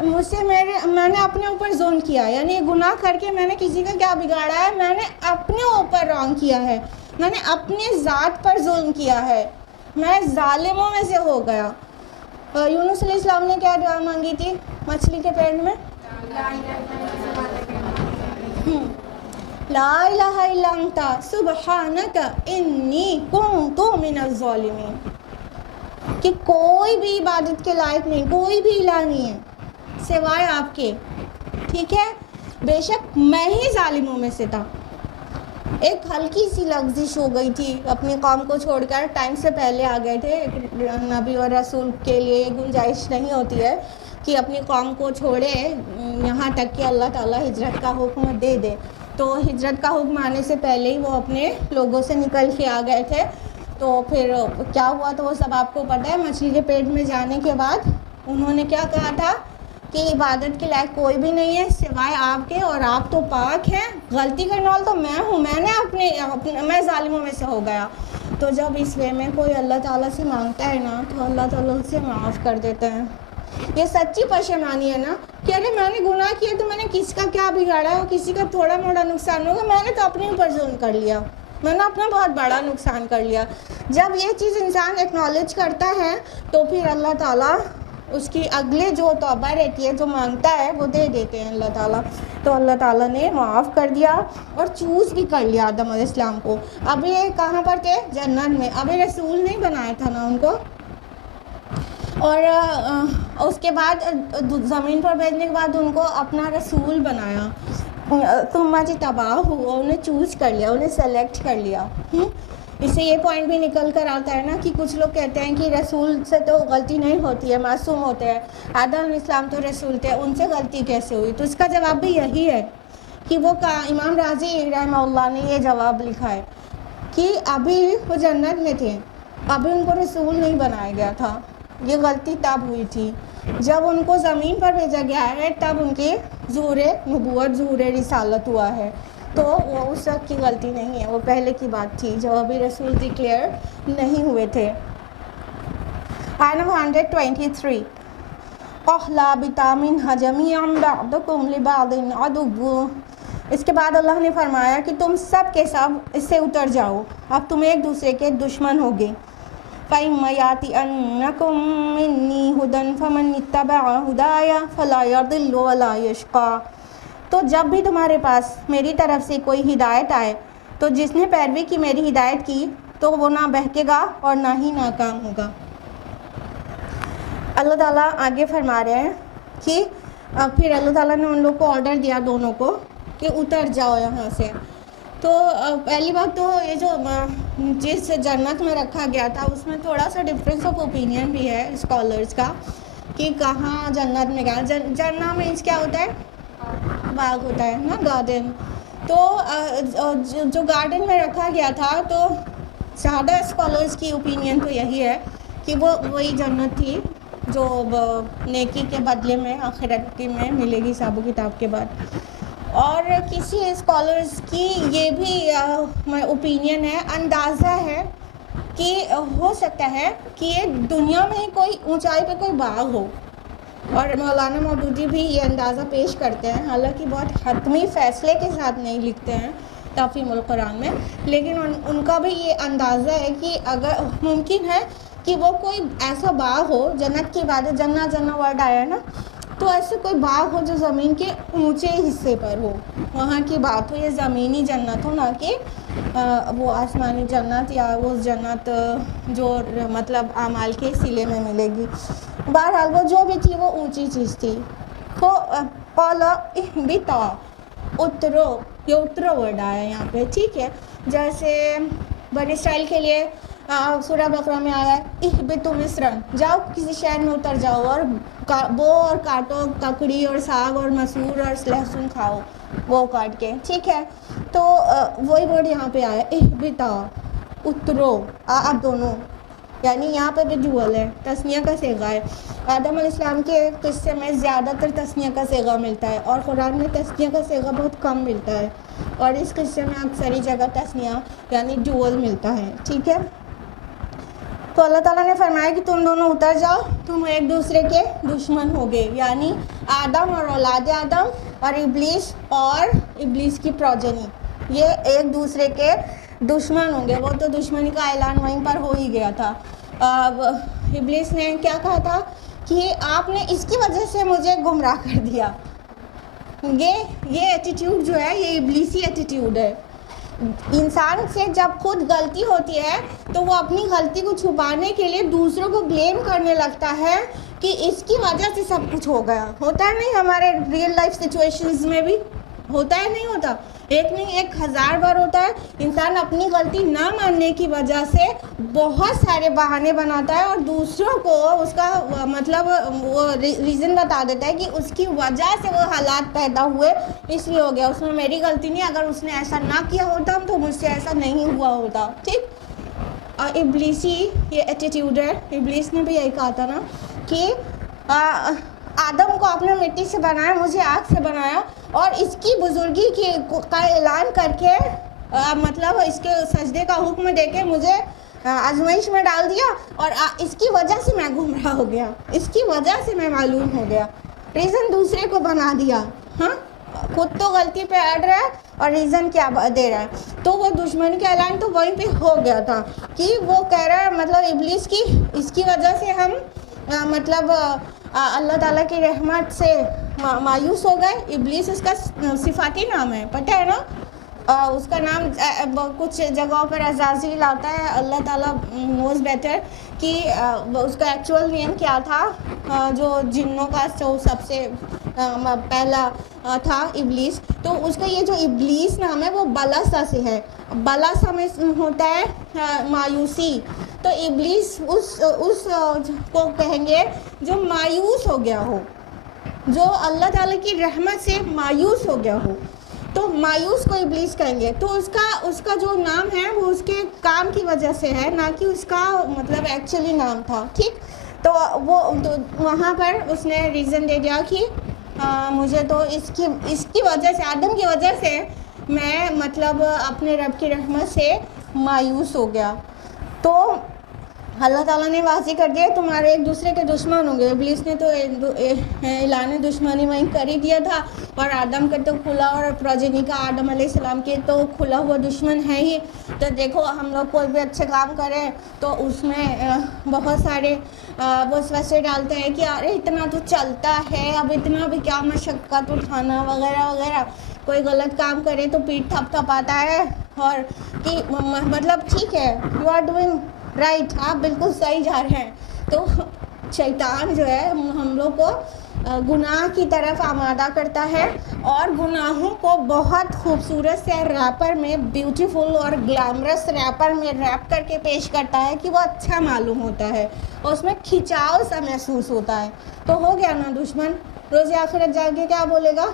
مجھ سے میں نے اپنے اوپر ظلم کیا, یعنی گناہ کر کے میں نے کسی کا کیا بگاڑا ہے, میں نے اپنے اوپر رانگ کیا ہے, میں نے اپنے ذات پر ظلم کیا ہے, میں ظالموں میں سے ہو گیا. یونس علیہ السلام نے کیا دعا مانگی تھی مچھلی کے پیٹ میں؟ لا الہ الا انت سبحانک انی کنت من الظالمین, کہ کوئی بھی عبادت کے لائق نہیں, کوئی بھی الہ نہیں ہے سوائے آپ کے. ٹھیک ہے, بے شک میں ہی ظالموں میں سے تھا. ایک ہلکی سی لغزش ہو گئی تھی, اپنی قوم کو چھوڑ کر ٹائم سے پہلے آ گئے تھے. نبی اور رسول کے لیے گنجائش نہیں ہوتی ہے کہ اپنی قوم کو چھوڑے یہاں تک کہ اللہ تعالیٰ ہجرت کا حکم دے دے. تو ہجرت کا حکم آنے سے پہلے ہی وہ اپنے لوگوں سے نکل کے آ گئے تھے. تو پھر کیا ہوا تو وہ سب آپ کو پتہ ہے. مچھلی کے پیٹ میں جانے کے بعد انہوں نے کیا کہا تھا کہ عبادت کے لائق کوئی بھی نہیں ہے سوائے آپ کے, اور آپ تو پاک ہیں, غلطی کرنے والا تو میں ہوں, میں نے میں ظالموں میں سے ہو گیا. تو جب اس وے میں کوئی اللہ تعالیٰ سے مانگتا ہے نا تو اللہ تعالیٰ اسے معاف کر دیتے ہیں. یہ سچی پشیمانی ہے نا کہ ارے میں نے گناہ کیا تو میں نے کس کا کیا بگاڑا ہے, کسی کا تھوڑا موڑا نقصان ہوگا, میں نے تو اپنے اوپر ظلم کر لیا, میں نے اپنا بہت بڑا نقصان کر لیا. جب یہ چیز انسان ایکنالج کرتا ہے تو پھر اللہ تعالیٰ اس کی اگلے جو توبہ رہتی ہے, جو مانگتا ہے, وہ دے دیتے ہیں اللہ تعالیٰ. تو اللہ تعالیٰ نے معاف کر دیا اور چوز بھی کر لیا آدم علیہ السلام کو. اب یہ کہاں پر تھے؟ جنت میں. اب یہ رسول نہیں بنایا تھا نا ان کو, اور اس کے بعد زمین پر بھیجنے کے بعد ان کو اپنا رسول بنایا. ثم اجتباہ, انہیں چوز کر لیا, انہیں سلیکٹ کر لیا. اس سے یہ پوائنٹ بھی نکل کر آتا ہے نا کہ کچھ لوگ کہتے ہیں کہ رسول سے تو غلطی نہیں ہوتی ہے, معصوم ہوتے ہیں. آدم علیہ السلام تو رسول تھے, ان سے غلطی کیسے ہوئی؟ تو اس کا جواب بھی یہی ہے کہ وہ امام راضی رحمہ اللہ نے یہ جواب لکھا ہے کہ ابھی وہ جنت میں تھے, ابھی ان کو رسول نہیں بنایا گیا تھا. یہ غلطی تب ہوئی تھی جب ان کو زمین پر بھیجا گیا ہے, تب ان کی ظہور نبوت, ظہور رسالت ہوا ہے. تو وہ اس وقت کی غلطی نہیں ہے, وہ پہلے کی بات تھی جب ابھی رسول ڈکلیئر نہیں ہوئے تھے. آیت نمبر 123 اخلا بتامنھا جمیعا بعضکم لبعض عدو. اس کے بعد اللہ نے فرمایا کہ تم سب کے سب اس سے اتر جاؤ, اب تم ایک دوسرے کے دشمن ہوگے. فَإِمَّا يَأْتِيَنَّكُم مِّنِّي هُدًى فَمَنِ اتَّبَعَ هُدَايَ فَلَا يَضِلُّ وَلَا يَشْقَىٰ. تو جب بھی تمہارے پاس میری طرف سے کوئی ہدایت آئے تو جس نے پیروی کی میری ہدایت کی تو وہ نہ بہکے گا اور نہ ہی ناکام ہوگا. اللہ تعالیٰ آگے فرما رہے ہیں کہ پھر اللہ تعالیٰ نے ان لوگ کو آرڈر دیا دونوں کو کہ اتر جاؤ یہاں سے. تو پہلی بات تو یہ جو جس جنت میں رکھا گیا تھا اس میں تھوڑا سا ڈفرینس آف اوپینین بھی ہے اسکالرس کا کہ کہاں جنت میں گیا. جنت مینس کیا ہوتا ہے؟ باغ ہوتا ہے نا, گارڈن. تو جو گارڈن میں رکھا گیا تھا تو زیادہ اسکالرس کی اوپینین تو یہی ہے کہ وہ وہی جنت تھی جو نیکی کے بدلے میں آخرت میں ملے گی حساب و کتاب کے بعد. اور کسی اسکالرس کی یہ بھی اوپینین ہے, اندازہ ہے کہ ہو سکتا ہے کہ یہ دنیا میں ہی کوئی اونچائی پہ کوئی باغ ہو. اور مولانا مودودی بھی یہ اندازہ پیش کرتے ہیں, حالانکہ بہت حتمی فیصلے کے ساتھ نہیں لکھتے ہیں تفہیم القرآن میں, لیکن ان کا بھی یہ اندازہ ہے کہ اگر ممکن ہے کہ وہ کوئی ایسا باغ ہو, جنت کی بات ہے, جنت ورڈ آیا ہے نا, تو ایسے کوئی باغ ہو جو زمین کے اونچے حصے پر ہو, وہاں کی بات ہو. یہ زمینی جنت ہو, نہ کہ وہ آسمانی جنت یا وہ جنت جو مطلب اعمال کے سلے میں ملے گی. بہرحال وہ جو بھی تھی وہ اونچی چیز تھی. تو قَالَ اهْبِطَا, اترو, یہ اترو ورڈ آیا یہاں پہ, ٹھیک ہے. جیسے بنی اسرائیل کے لیے سورہ بقرہ میں آیا ہے اہبطوا مصر, جاؤ کسی شہر میں اتر جاؤ اور بو اور کاٹو ککڑی اور ساگ اور مسور اور لہسن کھاؤ وہ کاٹ کے, ٹھیک ہے. تو وہی ورڈ یہاں پہ آیا اہبطا, اترو, آپ دونوں, یعنی یہاں پہ بھی ڈوئل ہے, تثنیہ کا صیغہ ہے. آدم علیہ السلام کے قصے میں زیادہ تر تثنیہ کا صیغہ ملتا ہے اور قرآن میں تثنیہ کا صیغہ بہت کم ملتا ہے, اور اس قصے میں اکثری جگہ تثنیہ یعنی ڈوئل ملتا ہے, ٹھیک ہے. تو اللہ تعالیٰ نے فرمایا کہ تم دونوں اتر جاؤ, تم ایک دوسرے کے دشمن ہوگے, یعنی آدم اور اولاد آدم اور ابلیس کی پروجنی, یہ ایک دوسرے کے دشمن ہوں گے. وہ تو دشمنی کا اعلان وہیں پر ہو ہی گیا تھا. ابلیس نے کیا کہا تھا کہ آپ نے اس کی وجہ سے مجھے گمراہ کر دیا. یہ ایٹیٹیوڈ جو ہے یہ ابلیسی ایٹیٹیوڈ ہے. انسان سے جب خود غلطی ہوتی ہے تو وہ اپنی غلطی کو چھپانے کے لیے دوسروں کو بلیم کرنے لگتا ہے کہ اس کی وجہ سے سب کچھ ہو گیا. ہوتا ہے نہیں ہمارے ریئل لائف سچویشنز میں بھی, ہوتا ہے نہیں ہوتا؟ ایک نہیں 1000 بار ہوتا ہے. انسان اپنی غلطی نہ ماننے کی وجہ سے بہت سارے بہانے بناتا ہے اور دوسروں کو اس کا مطلب وہ ریزن بتا دیتا ہے کہ اس کی وجہ سے وہ حالات پیدا ہوئے، اس لیے ہو گیا، اس میں میری غلطی نہیں، اگر اس نے ایسا نہ کیا ہوتا تو مجھ سے ایسا نہیں ہوا ہوتا. ٹھیک. ابلیسی یہ ایٹیٹیوڈ ہے. ابلیس نے بھی یہی کہا تھا نا کہ آدم کو آپ نے مٹی سے بنایا، مجھے آگ سے بنایا، اور اس کی بزرگی کا اعلان کر کے مطلب اس کے سجدے کا حکم دے کے مجھے آزمائش میں ڈال دیا، اور اس کی وجہ سے میں گمراہ ہو گیا، اس کی وجہ سے میں معلوم ہو گیا. ریزن دوسرے کو بنا دیا. ہاں، خود تو غلطی پہ اڑ رہا ہے اور ریزن کیا دے رہا ہے. تو وہ دشمنی کا اعلان تو وہیں پہ ہو گیا تھا کہ وہ کہہ رہا ہے مطلب ابلیس کی اس کی وجہ سے ہم مطلب اللہ تعالیٰ کی رحمت سے مایوس ہو گئے. ابلیس اس کا صفاتی نام ہے، پتہ ہے نا. اس کا نام کچھ جگہوں پر عزازیل آتا ہے. اللہ تعالیٰ نوز بیٹر کہ اس کا ایکچوئل نیم کیا تھا. جو جنوں کا سب سے پہلا تھا ابلیس. تو اس کا یہ جو ابلیس نام ہے وہ بلاسا سے ہے. بلاسا میں ہوتا ہے مایوسی. تو ابلیس اس کو کہیں گے جو مایوس ہو گیا ہو، جو اللہ تعالیٰ کی رحمت سے مایوس ہو گیا ہو، تو مایوس کو ابلیس کہیں گے. تو اس کا جو نام ہے وہ اس کے کام کی وجہ سے ہے، نہ کہ اس کا مطلب ایکچولی نام تھا. ٹھیک. تو وہ وہاں پر اس نے ریزن دے دیا کہ مجھے تو اس کی وجہ سے، آدم کی وجہ سے میں مطلب اپنے رب کی رحمت سے مایوس ہو گیا. تو اللہ تعالیٰ نے واضح کر دیا تمہارے ایک دوسرے کے دشمن ہوں گے. ابلیس نے تو اعلان دشمنی وہیں کر ہی دیا تھا، اور آدم کا تو کھلا، اور پروجنی کا آدم علیہ السلام کے تو کھلا ہوا دشمن ہے ہی. تو دیکھو ہم لوگ کوئی بھی اچھے کام کریں تو اس میں بہت سارے وسوسے ڈالتے ہیں کہ ارے اتنا تو چلتا ہے، اب اتنا بھی کیا مشقت اٹھانا وغیرہ وغیرہ. کوئی غلط کام کرے تو پیٹھ تھپ تھپاتا ہے، اور کہ مطلب ٹھیک ہے یو آر ڈوئنگ رائٹ، آپ بالکل صحیح جا رہے ہیں. تو شیطان جو ہے ہم لوگ کو گناہ کی طرف آمادہ کرتا ہے، اور گناہوں کو بہت خوبصورت سے ریپر میں، بیوٹیفل اور گلیمرس ریپر میں ریپ کر کے پیش کرتا ہے کہ وہ اچھا معلوم ہوتا ہے، اور اس میں کھچاؤ سا محسوس ہوتا ہے. تو ہو گیا نا دشمن. روز آخرت جا کے کیا بولے گا؟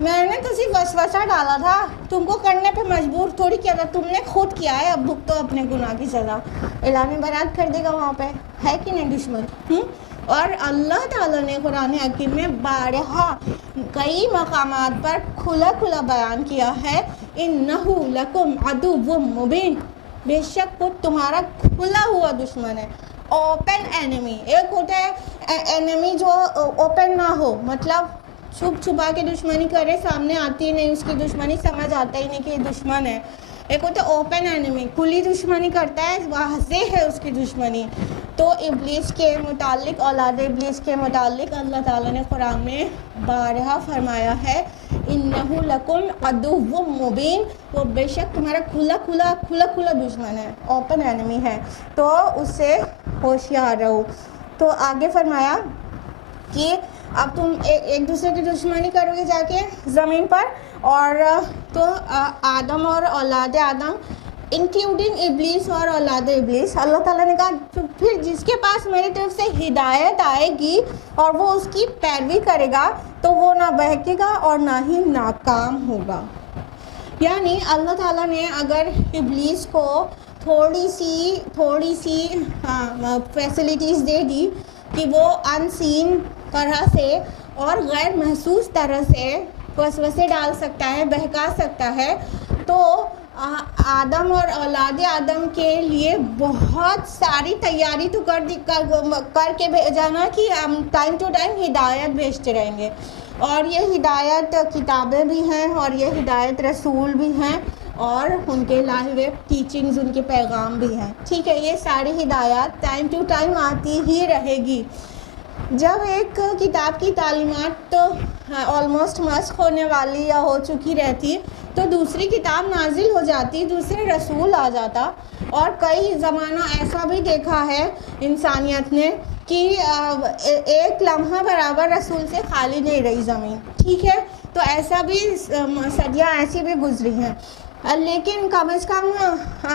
میں نے تو صرف وسوسہ ڈالا تھا، تم کو کرنے پہ مجبور تھوڑی کیا تھا، تم نے خود کیا ہے، اب بھگتو اپنے گناہ کی سزا. اعلان برات کر دے گا وہاں پہ، ہے کہ نہیں دشمن. اور اللہ تعالیٰ نے قرآن حکیم میں بارہا کئی مقامات پر کھلا کھلا بیان کیا ہے انہو لکم عدو مبین، بے شک وہ تمہارا کھلا ہوا دشمن ہے. اوپن اینمی، ایک ہوتا ہے اینمی جو اوپن نہ ہو، مطلب چھپ چھپا کے دشمنی کرے، سامنے آتی ہی نہیں اس کی دشمنی، سمجھ آتا ہی نہیں کہ یہ دشمن ہے. ایک ہوتا ہے اوپن اینمی، کھلی دشمنی کرتا ہے، واضح ہے اس کی دشمنی. تو ابلیس کے متعلق، اولاد ابلیس کے متعلق اللہ تعالیٰ نے قرآن میں بارہا فرمایا ہے انہو لکم عدو مبین، وہ بے شک تمہارا کھلا دشمن ہے، اوپن اینمی ہے. تو اس سے ہوشیار رہو. تو آگے فرمایا کہ اب تم ایک دوسرے کی دشمنی کرو گے جا کے زمین پر. اور تو آدم اور اولاد آدم انکلوڈنگ ابلیس اور اولاد ابلیس، اللہ تعالیٰ نے کہا پھر جس کے پاس میری طرف سے ہدایت آئے گی اور وہ اس کی پیروی کرے گا تو وہ نہ بہکے گا اور نہ ہی ناکام ہوگا. یعنی اللہ تعالیٰ نے اگر ابلیس کو تھوڑی سی فیسلٹیز دے دی کہ وہ ان سین طرح سے اور غیر محسوس طرح سے وسوسے ڈال سکتا ہے، بہکا سکتا ہے، تو آدم اور اولاد آدم کے لیے بہت ساری تیاری تو کر کے بھیجا نا کہ ہم ٹائم ٹو ٹائم ہدایت بھیجتے رہیں گے. اور یہ ہدایت کتابیں بھی ہیں، اور یہ ہدایت رسول بھی ہیں، اور ان کے لائے ہوئے ٹیچنگز، ان کے پیغام بھی ہیں. ٹھیک ہے، یہ ساری ہدایات ٹائم ٹو ٹائم آتی ہی رہے گی. جب ایک کتاب کی تعلیمات تو آلموسٹ مسخ ہونے والی یا ہو چکی رہتی تو دوسری کتاب نازل ہو جاتی، دوسرے رسول آ جاتا، اور کئی زمانہ ایسا بھی دیکھا ہے انسانیت نے کہ ایک لمحہ برابر رسول سے خالی نہیں رہی زمین، ٹھیک ہے، تو ایسا بھی صدیاں ایسی بھی گزری ہیں، لیکن کم از کم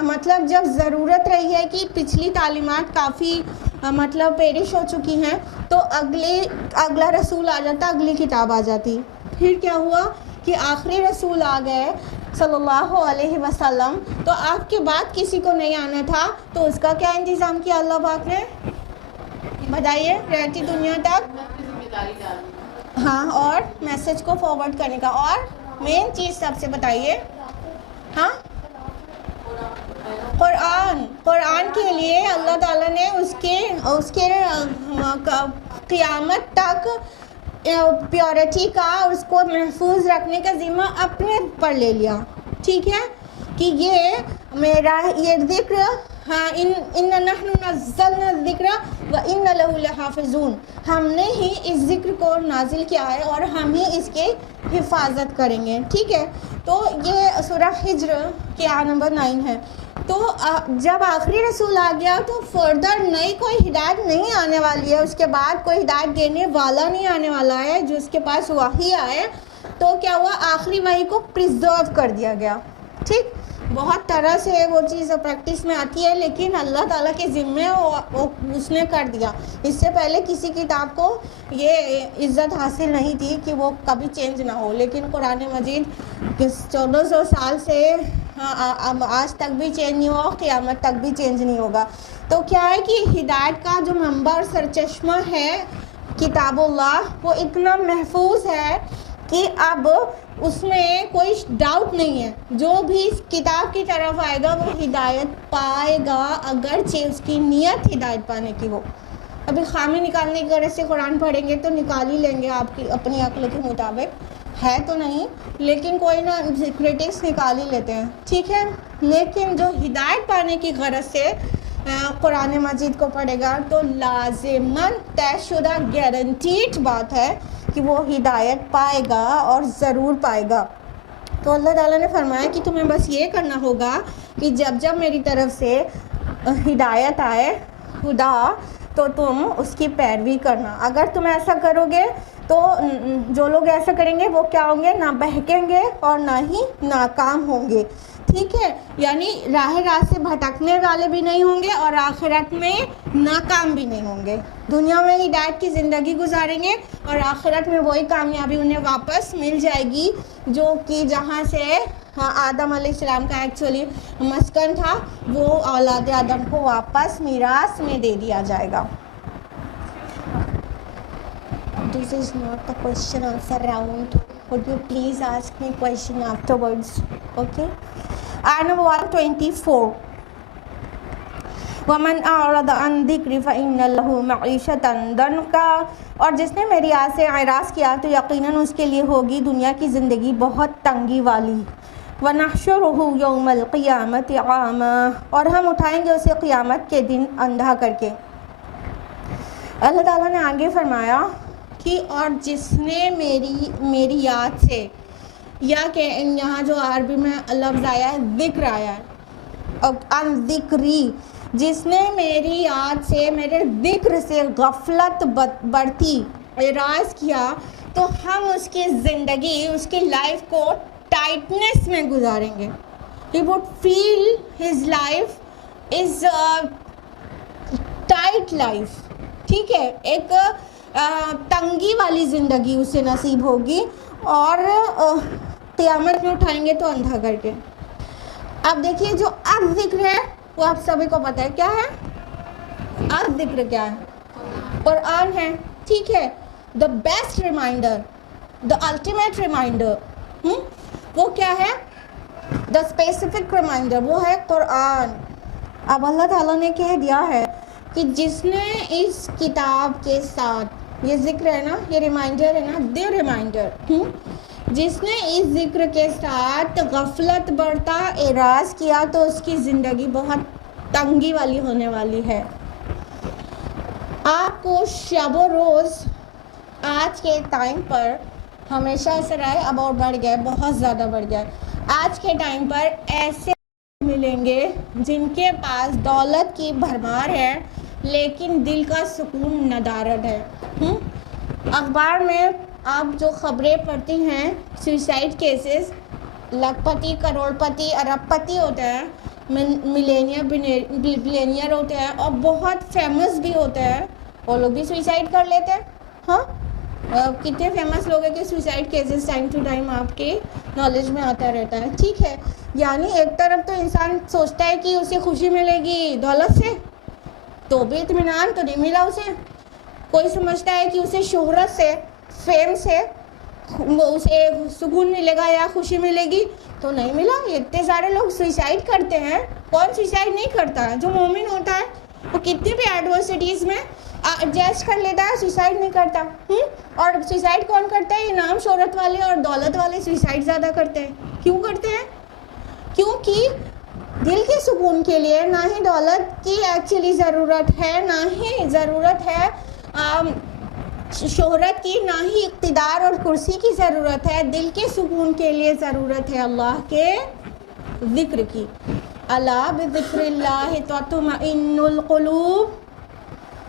مطلب جب ضرورت رہی ہے کہ پچھلی تعلیمات کافی مطلب پیرش ہو چکی ہیں تو اگلا رسول آ جاتا، اگلی کتاب آ جاتی۔ پھر کیا ہوا کہ آخری رسول آ گئے صلی اللہ علیہ وسلم، تو آپ کے بعد کسی کو نہیں آنا تھا، تو اس کا کیا انتظام کیا اللہ پاک نے؟ بتائیے، رہتی دنیا تک، ہاں، اور میسج کو فارورڈ کرنے کا، اور مین چیز سب سے بتائیے، ہاں، قرآن کے لیے اللہ تعالیٰ نے اس کے قیامت تک پیورٹی کا، اس کو محفوظ رکھنے کا ذمہ اپنے پر لے لیا، ٹھیک ہے، کہ یہ میرا یہ ذکر، ہاں، ان نحن نزلنا الذکر وان لہ لحافظون، ہم نے ہی اس ذکر کو نازل کیا ہے اور ہم ہی اس کی حفاظت کریں گے، ٹھیک ہے۔ تو یہ سورہ ہجر کے نمبر 9 ہے۔ تو جب آخری رسول آ گیا تو فردر نئی کوئی ہدایت نہیں آنے والی ہے، اس کے بعد کوئی ہدایت دینے والا نہیں آنے والا ہے جو اس کے پاس وحی آئے، تو کیا ہوا، آخری وحی کو پرزرو کر دیا گیا، ٹھیک۔ بہت طرح سے وہ چیز پریکٹس میں آتی ہے، لیکن اللہ تعالیٰ کے ذمے اس نے کر دیا۔ اس سے پہلے کسی کتاب کو یہ عزت حاصل نہیں تھی کہ وہ کبھی چینج نہ ہو، لیکن قرآن مجید 1400 سال سے آج تک بھی چینج نہیں ہوا، قیامت تک بھی چینج نہیں ہوگا۔ تو کیا ہے کہ ہدایت کا جو منبع اور سرچشمہ ہے کتاب اللہ، وہ اتنا محفوظ ہے کہ اب اس میں کوئی ڈاؤٹ نہیں ہے، جو بھی اس کتاب کی طرف آئے گا وہ ہدایت پائے گا، اگرچہ اس کی نیت ہدایت پانے کی ہو۔ ابھی خامی نکالنے کی غرض سے قرآن پڑھیں گے تو نکال ہی لیں گے آپ کی اپنی عقل کے مطابق، ہے تو نہیں، لیکن کوئی نہ کرٹکس نکال ہی لیتے ہیں، ٹھیک ہے۔ لیکن جو ہدایت پانے کی غرض سے قرآن مجید کو پڑھے گا تو لازماً طے شدہ گارنٹیڈ بات ہے کہ وہ ہدایت پائے گا اور ضرور پائے گا۔ تو اللہ تعالیٰ نے فرمایا کہ تمہیں بس یہ کرنا ہوگا کہ جب جب میری طرف سے ہدایت آئے خدا تو تم اس کی پیروی کرنا۔ اگر تم ایسا کرو گے تو جو لوگ ایسا کریں گے وہ کیا ہوں گے، نہ بہکیں گے اور نہ ہی ناکام ہوں گے، ٹھیک ہے، یعنی راہ راست سے بھٹکنے والے بھی نہیں ہوں گے اور آخرت میں ناکام بھی نہیں ہوں گے۔ دنیا میں ہدایت کی زندگی گزاریں گے اور آخرت میں وہی کامیابی انہیں واپس مل جائے گی جو کہ جہاں سے آدم علیہ السلام کا ایکچولی مسکن تھا، وہ اولاد آدم کو واپس میراث میں دے دیا جائے گا۔ This is not the question answer round. Would you please ask me question afterwards? Okay. Ayah number 124. وَمَنْ أَعْرَضَ عَنْ ذِكْرِ فَإِنَّ لَهُ مَعِيشَةً ضَنْكًا، اور جس نے میری یاد سے اعراض کیا تو یقیناً اس کے لیے ہوگی دنیا کی زندگی بہت تنگی والی۔ وَنَحْشُرُهُ يَوْمَ الْقِيَامَةِ أَعْمَىٰ، اور ہم اٹھائیں گے اسے قیامت کے دن اندھا کر کے۔ اللہ تعالیٰ نے آگے فرمایا کہ اور جس نے میری یاد سے، یا کہ یہاں جو عربی میں لفظ آیا ہے ذکر آیا ہے، ان ذکری، جس نے میری یاد سے، میرے ذکر سے غفلت برتی، اعراض کیا، تو ہم اس کی زندگی، اس کی لائف کو ٹائٹنس میں گزاریں گے۔ He would feel his life is a tight life، ٹھیک ہے، ایک تنگی والی زندگی اسے نصیب ہوگی، اور قیامت میں اٹھائیں گے تو اندھا کر کے۔ اب دیکھیے جو ذکر ہے وہ آپ سبھی کو پتہ ہے کیا ہے، ذکر کیا ہے، قرآن ہے، ٹھیک ہے، the best reminder, the ultimate reminder, وہ کیا ہے، دا اسپیسیفک ریمائنڈر، وہ ہے قرآن۔ اب اللہ تعالیٰ نے کہہ دیا ہے کہ جس نے اس کتاب کے ساتھ، یہ ذکر ہے نا، یہ ریمائنڈر ہے نا، دی ریمائنڈر، جس نے اس ذکر کے ساتھ غفلت برتا، اعراض کیا، تو اس کی زندگی بہت تنگی والی ہونے والی ہے۔ آپ کو شب و روز آج کے ٹائم پر ہمیشہ ایسا رہا ہے، اب اور بڑھ گیا ہے، بہت زیادہ بڑھ گیا ہے، آج کے ٹائم پر ایسے ملیں گے جن کے پاس دولت کی بھرمار ہے لیکن دل کا سکون ندارت ہے. اخبار میں آپ جو خبریں پڑھتی ہیں سوئسائڈ کیسز، لاکھ پتی، کروڑ پتی، ارب پتی ہوتے ہیں، ملینئر بلینئر ہوتے ہیں اور بہت فیمس بھی ہوتے ہیں، وہ لوگ بھی سوئسائڈ کر لیتے ہیں. ہاں کتنے فیمس لوگ ہیں کہ suicide cases time to time آپ کے نالج میں آتا رہتا ہے. ٹھیک ہے، یعنی ایک طرف تو انسان سوچتا ہے کہ اسے خوشی ملے گی دولت سے، تو بھی اطمینان تو نہیں ملا اسے. کوئی سمجھتا ہے کہ اسے شہرت سے، فیم سے اسے سکون ملے گا یا خوشی ملے گی، تو نہیں ملا. اتنے سارے لوگ سوئسائڈ کرتے ہیں. کون سوئسائڈ نہیں کرتا ہے؟ جو مومن ہوتا ہے وہ کتنی بھی ایڈورسٹیز میں ایڈجسٹ کر لیتا ہے، سوئسائڈ نہیں کرتا. اور سوئسائڈ کون کرتا ہے؟ انعام شہرت والے اور دولت والے سوئسائڈ زیادہ کرتے ہیں. کیوں کرتے ہیں؟ کیونکہ دل کے سکون کے لیے نہ ہی دولت کی ایکچولی ضرورت ہے، نہ ہی ضرورت ہے شہرت کی، نہ ہی اقتدار اور کرسی کی ضرورت ہے. دل کے سکون کے لیے ضرورت ہے اللہ کے ذکر کی. الا بذکر اللہ تطمئن القلوب.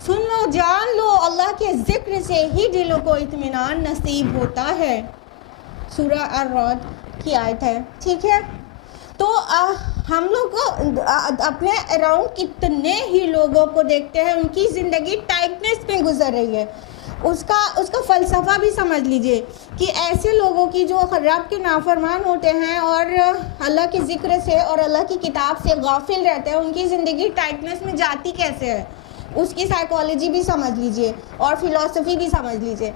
سن لو، جان لو، اللہ کے ذکر سے ہی دلوں کو اطمینان نصیب ہوتا ہے. سورہ الرعد کی آیت ہے. ٹھیک ہے، تو ہم لوگ اپنے اراؤنڈ کتنے ہی لوگوں کو دیکھتے ہیں ان کی زندگی ٹائٹنس میں گزر رہی ہے. اس کا فلسفہ بھی سمجھ لیجئے کہ ایسے لوگوں کی جو رب کے نافرمان ہوتے ہیں اور اللہ کے ذکر سے اور اللہ کی کتاب سے غافل رہتے ہیں، ان کی زندگی ٹائٹنس میں جاتی کیسے ہے، اس کی سائیکالوجی بھی سمجھ لیجئے اور فلسفی بھی سمجھ لیجئے.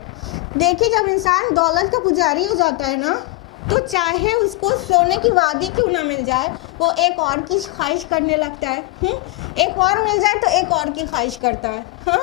دیکھیے، جب انسان دولت کا پجاری ہو جاتا ہے نا، تو چاہے اس کو سونے کی وادی کیوں نہ مل جائے، وہ ایک اور کی خواہش کرنے لگتا ہے. ایک اور مل جائے تو ایک اور کی خواہش کرتا ہے.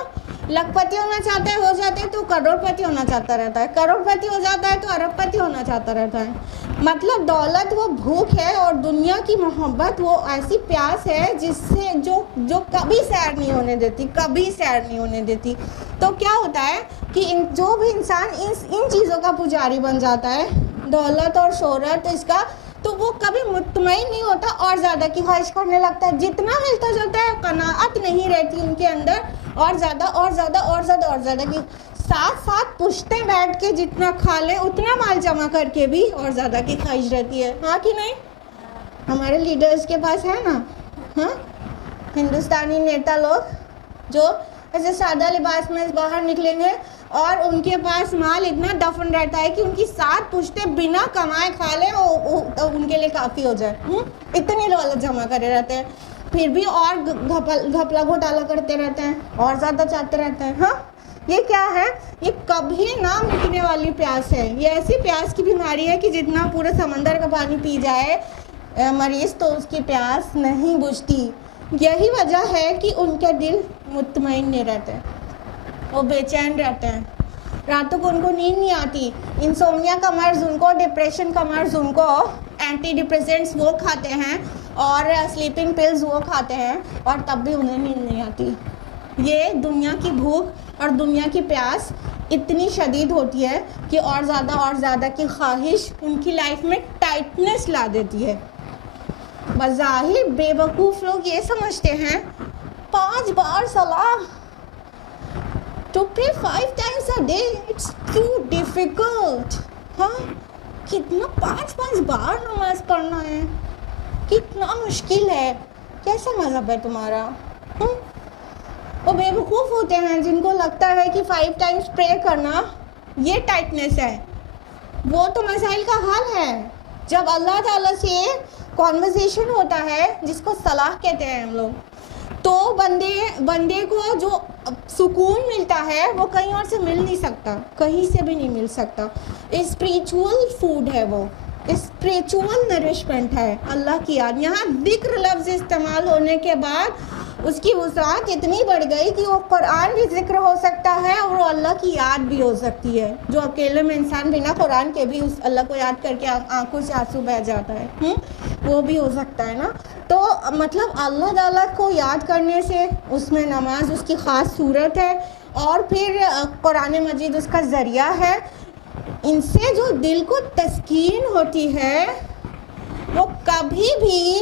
لاکھ پتی ہونا چاہتا ہے، ہو جاتا ہے تو کروڑ پتی ہونا چاہتا رہتا ہے، کروڑ پتی ہو جاتا ہے تو ارب پتی ہونا چاہتا رہتا ہے. مطلب دولت وہ بھوک ہے اور دنیا کی محبت وہ ایسی پیاس ہے جس سے جو کبھی سیر نہیں ہونے دیتی، کبھی سیر نہیں ہونے دیتی. تو کیا ہوتا ہے کہ جو بھی انسان ان چیزوں کا پجاری بن جاتا ہے، دولت اور شہرت اس کا، تو وہ کبھی مطمئن نہیں ہوتا اور زیادہ کی خواہش کرنے لگتا ہے. جتنا ملتا جاتا ہے قناعت نہیں رہتی ان کے اندر، اور زیادہ اور زیادہ اور زیادہ اور زیادہ کی ساتھ پشتیں بیٹھ کے جتنا کھا لے اتنا مال جمع کر کے بھی اور زیادہ کی خواہش رہتی ہے. ہاں کہ نہیں؟ ہمارے لیڈرز کے پاس ہے نا، ہاں، ہندوستانی نیتا لوگ جو ایسے سادہ لباس میں باہر نکلیں گے اور ان کے پاس مال اتنا دفن رہتا ہے کہ ان کی 7 پشتیں بنا کمائے کھا لیں ان کے لیے کافی ہو جائے. اتنی دولت جمع کرے رہتے ہیں، پھر بھی اور گھپلا گھوٹالا کرتے رہتے ہیں اور زیادہ چاہتے رہتے ہیں. ہاں، یہ کیا ہے؟ یہ کبھی نہ مٹنے والی پیاس ہے. یہ ایسی پیاس کی بیماری ہے کہ جتنا پورے سمندر کا پانی پی جائے مریض تو اس کی پیاس نہیں بجھتی. یہی وجہ ہے کہ ان کے دل مطمئن نہیں رہتے، وہ بے چین رہتے ہیں. راتوں کو ان کو نیند نہیں آتی، انسومنیا کا مرض ان کو، ڈپریشن کا مرض ان کو، اینٹی ڈپریسنٹس وہ کھاتے ہیں اور سلیپنگ پلز وہ کھاتے ہیں اور تب بھی انہیں نیند نہیں آتی. یہ دنیا کی بھوک اور دنیا کی پیاس اتنی شدید ہوتی ہے کہ اور زیادہ کی خواہش ان کی لائف میں ٹائٹنس لا دیتی ہے. بظاہر بے وقوف لوگ یہ سمجھتے ہیں 5 بار صلاح to pray 5 times a day, it's too difficult. ہاں، کتنا 5 بار نماز پڑھنا ہے، کتنا مشکل ہے، کیسا مذہب ہے تمہارا؟ وہ بے وقوف ہوتے ہیں جن کو لگتا ہے کہ 5 times پرے کرنا یہ ٹائٹنس ہے. وہ تو مسائل کا حل ہے. جب اللہ تعالیٰ سے کانورسیشن ہوتا ہے، جس کو صلاح کہتے ہیں ہم لوگ، تو بندے کو جو سکون ملتا ہے وہ کہیں اور سے مل نہیں سکتا، کہیں سے بھی نہیں مل سکتا. اسپریچول فوڈ ہے، وہ اسپریچول نرشمنٹ ہے، اللہ کی یاد. یہاں ذکر لفظ استعمال ہونے کے بعد اس کی وسعت اتنی بڑھ گئی کہ وہ قرآن بھی ذکر ہو سکتا ہے اور وہ اللہ کی یاد بھی ہو سکتی ہے. جو اکیلے میں انسان بنا قرآن کے بھی اس اللہ کو یاد کر کے آنکھوں سے آنسو بہہ جاتا ہے، وہ بھی ہو سکتا ہے نا. تو مطلب اللہ تعالیٰ کو یاد کرنے سے، اس میں نماز اس کی خاص صورت ہے اور پھر قرآن مجید اس کا ذریعہ ہے. ان سے جو دل کو تسکین ہوتی ہے وہ کبھی بھی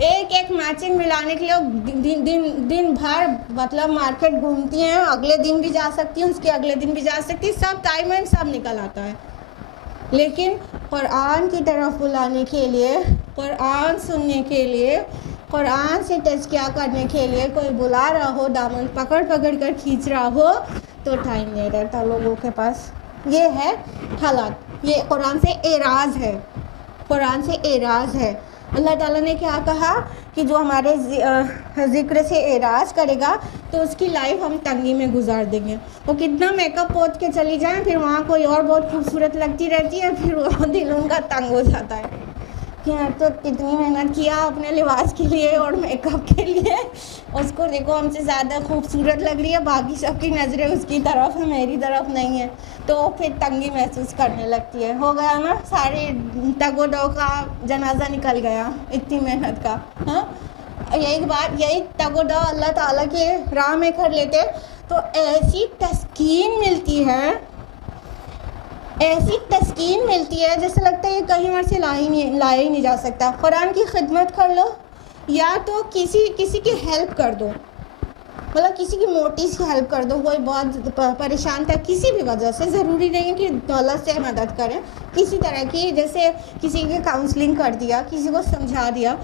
ایک ایک میچنگ ملانے کے لیے دن بھر مطلب مارکیٹ گھومتی ہیں، اگلے دن بھی جا سکتی ہیں، اس کے اگلے دن بھی جا سکتی ہیں، سب ٹائم وائم سب نکل آتا ہے. لیکن قرآن کی طرف بلانے کے لیے، قرآن سننے کے لیے، قرآن سے تزکیہ کرنے کے لیے کوئی بلا رہا ہو، دامن پکڑ پکڑ کر کھینچ رہا ہو تو ٹائم نہیں رہتا لوگوں کے پاس. یہ ہے حالات، یہ قرآن سے اعراض ہے، قرآن سے اعراض ہے. اللہ تعالیٰ نے کیا کہا کہ جو ہمارے ذکر سے اعراض کرے گا تو اس کی لائف ہم تنگی میں گزار دیں گے. وہ کتنا میک اپ پوت کے چلی جائیں، پھر وہاں کوئی اور بہت خوبصورت لگتی رہتی ہے، پھر وہ دل ان کا تنگ ہو جاتا ہے کہ یار تو کتنی محنت کیا اپنے لباس کے لیے اور میک اپ کے لیے، اس کو دیکھو ہم سے زیادہ خوبصورت لگ رہی ہے، باقی سب کی نظریں اس کی طرف ہے، میری طرف نہیں ہے، تو پھر تنگی محسوس کرنے لگتی ہے. ہو گیا نا، سارے تگ و دو کا جنازہ نکل گیا اتنی محنت کا. ہاں، یہی بات، یہی تگ و دو اللہ تعالیٰ کے راہ میں کر لیتے تو ایسی تسکین ملتی ہے، ایسی تسکین ملتی ہے جیسے لگتا ہے یہ کہیں اور سے لایا ہی نہیں جا سکتا. قرآن کی خدمت کر لو یا تو کسی کی ہیلپ کر دو، مطلب کسی کی موٹی سی ہیلپ کر دو، کوئی بہت پریشان تھا کسی بھی وجہ سے، ضروری نہیں ہے کہ دولت سے مدد کریں، کسی طرح کی، جیسے کسی کی کاؤنسلنگ کر دیا، کسی کو سمجھا دیا.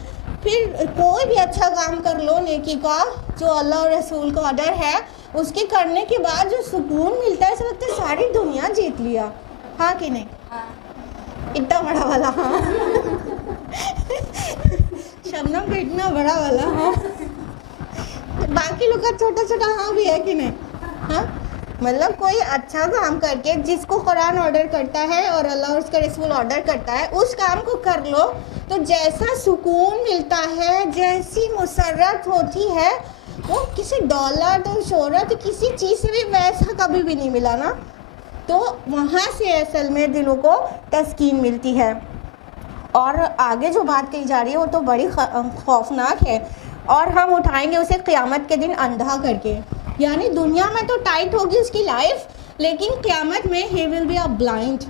پھر کوئی بھی اچھا کام کر لو نیکی کا جو اللہ اور رسول کا آرڈر ہے، اس کے کرنے کے بعد جو سکون ملتا ہے ایسا لگتا ہے ساری دنیا جیت لیا. ہاں کہ نہیں؟ اتنا بڑا والا، ہاں شبنم کا اتنا بڑا والا، ہاں باقی لوگ کا چھوٹا چھوٹا ہاں بھی ہے کہ نہیں؟ ہاں، مطلب کوئی اچھا کام کر کے جس کو قرآن آرڈر کرتا ہے اور اللہ اور اس کا رسول آرڈر کرتا ہے، اس کام کو کر لو تو جیسا سکون ملتا ہے، جیسی مسرت ہوتی ہے، وہ کسی دولت اور شہرت کسی چیز سے بھی ویسا کبھی بھی نہیں ملا نا. تو وہاں سے اصل میں دلوں کو تسکین ملتی ہے. اور آگے جو بات کہی جا رہی ہے وہ تو بڑی خوفناک ہے، اور ہم اٹھائیں گے اسے قیامت کے دن اندھا کر کے. یعنی دنیا میں تو ٹائٹ ہوگی اس کی لائف، لیکن قیامت میں ہی ول بی اے بلائنڈ.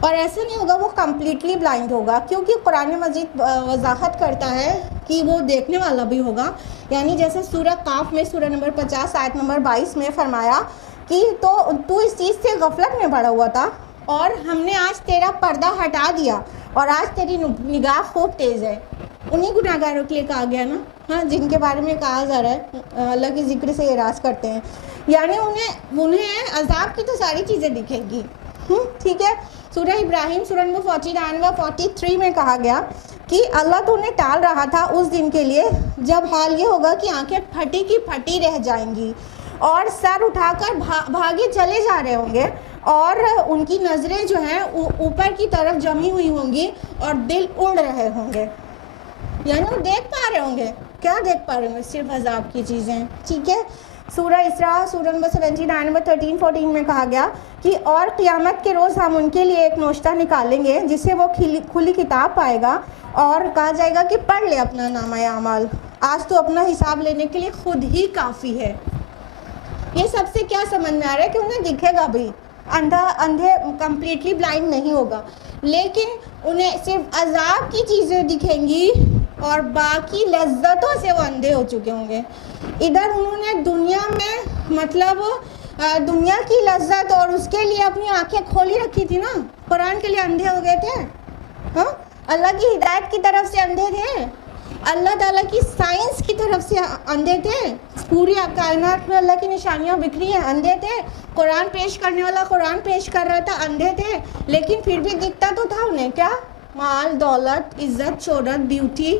اور ایسا نہیں ہوگا وہ کمپلیٹلی بلائنڈ ہوگا، کیونکہ قرآن مجید وضاحت کرتا ہے کہ وہ دیکھنے والا بھی ہوگا. یعنی جیسے سورہ قاف میں سورہ نمبر 50 آیت نمبر 22 میں فرمایا کہ تو اس چیز سے غفلت میں پڑا ہوا تھا اور ہم نے آج تیرا پردہ ہٹا دیا اور آج تیری نگاہ خوب تیز ہے. انہیں گناہ گاروں کے لیے کہا گیا نا، ہاں، جن کے بارے میں کہا جا رہا ہے اللہ کے ذکر سے اعراض کرتے ہیں. یعنی انہیں عذاب کی تو ساری چیزیں دکھیں گی. ٹھیک ہے. سورہ ابراہیم سورہ نمبر 49 و 43 میں کہا گیا کہ اللہ تو انہیں ٹال رہا تھا اس دن کے لیے جب حال یہ ہوگا کہ آنکھیں پھٹی کی پھٹی رہ جائیں گی اور سر اٹھا کر بھاگے چلے جا رہے ہوں گے، اور ان کی نظریں جو ہیں اوپر کی طرف جمی ہوئی ہوں گی اور دل اڑ رہے ہوں گے. یعنی وہ دیکھ پا رہے ہوں گے، کیا دیکھ پا رہے ہوں گے؟ صرف عذاب کی چیزیں. ٹھیک ہے. سورہ اسراء سورہ نمبر 79 نمبر 13-14 میں کہا گیا کہ اور قیامت کے روز ہم ان کے لیے ایک نوشتہ نکالیں گے جسے وہ کھلی کتاب پائے گا اور کہا جائے گا کہ پڑھ لے اپنا نامہ اعمال، آج تو اپنا حساب لینے کے لیے خود ہی کافی ہے. یہ سب سے کیا سمجھ میں آ رہا ہے کہ انہیں دکھے گا بھی، اندھے کمپلیٹلی بلائنڈ نہیں ہوگا، لیکن انہیں صرف عذاب کی چیزیں دکھیں گی اور باقی لذتوں سے وہ اندھے ہو چکے ہوں گے. ادھر انہوں نے دنیا میں مطلب دنیا کی لذت اور اس کے لیے اپنی آنکھیں کھولی رکھی تھی نا، قرآن کے لیے اندھے ہو گئے تھے. ہاں، اللہ کی ہدایت کی طرف سے اندھے تھے، اللہ تعالیٰ کی سائنس کی طرف سے اندھے تھے، پوری کائنات میں اللہ کی نشانیاں بکھری ہیں، اندھے تھے. قرآن پیش کرنے والا قرآن پیش کر رہا تھا، اندھے تھے، لیکن پھر بھی دکھتا تو تھا انہیں کیا؟ مال، دولت، عزت، شہرت، بیوٹی،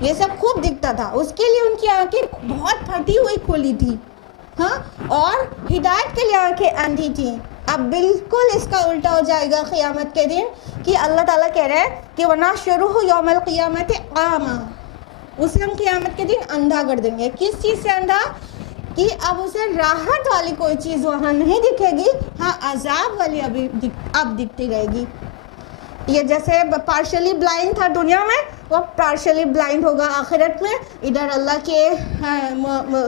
یہ سب خوب دکھتا تھا. اس کے لیے ان کی آنکھیں بہت پھٹی ہوئی کھلی تھی، ہاں، اور ہدایت کے لیے آنکھیں اندھی تھیں. اب بالکل اس کا الٹا ہو جائے گا قیامت کے دن کہ اللہ تعالیٰ کہہ رہے ہیں کہ وَنَحْشُرُهُ يَوْمَ الْقِيَامَةِ أَعْمَىٰ، اسے ہم قیامت کے دن اندھا کر دیں گے. کس چیز سے اندھا؟ کہ اب اسے راحت والی کوئی چیز وہاں نہیں دکھے گی، ہاں عذاب والی اب دکھتی رہے گی. یہ جیسے پارشلی بلائنڈ تھا دنیا میں، وہ پارشلی بلائنڈ ہوگا آخرت میں. ادھر اللہ کے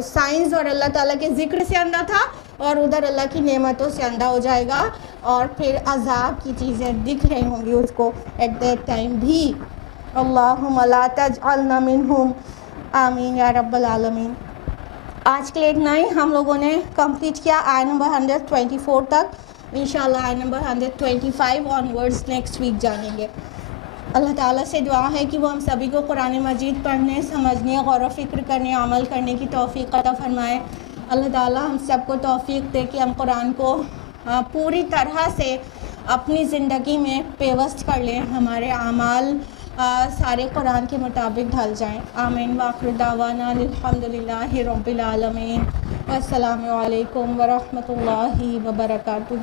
سائنس اور اللہ تعالیٰ کے ذکر سے اندھا تھا اور ادھر اللہ کی نعمتوں سے اندھا ہو جائے گا اور پھر عذاب کی چیزیں دکھ رہی ہوں گی اس کو ایٹ دیٹ ٹائم بھی. اللہم لا تجعلنا منہم، آمین یا رب العالمین۔ آج کے لیے اتنا ہی، ہم لوگوں نے کمپلیٹ کیا آیت نمبر 124 تک، انشاءاللہ آیت نمبر 125 آنورڈز نیکسٹ ویک جانیں گے۔ اللہ تعالیٰ سے دعا ہے کہ وہ ہم سبھی کو قرآن مجید پڑھنے، سمجھنے، غور و فکر کرنے، عمل کرنے کی توفیق عطا فرمائے۔ اللہ تعالیٰ ہم سب کو توفیق دے کہ ہم قرآن کو پوری طرح سے اپنی زندگی میں پیوست کر لیں، ہمارے اعمال سارے قرآن کے مطابق ڈھل جائیں۔ آمین۔ وآخر دعوانا الحمدللہ رب العالمین، والسلام علیکم ورحمۃ اللہ وبرکاتہ۔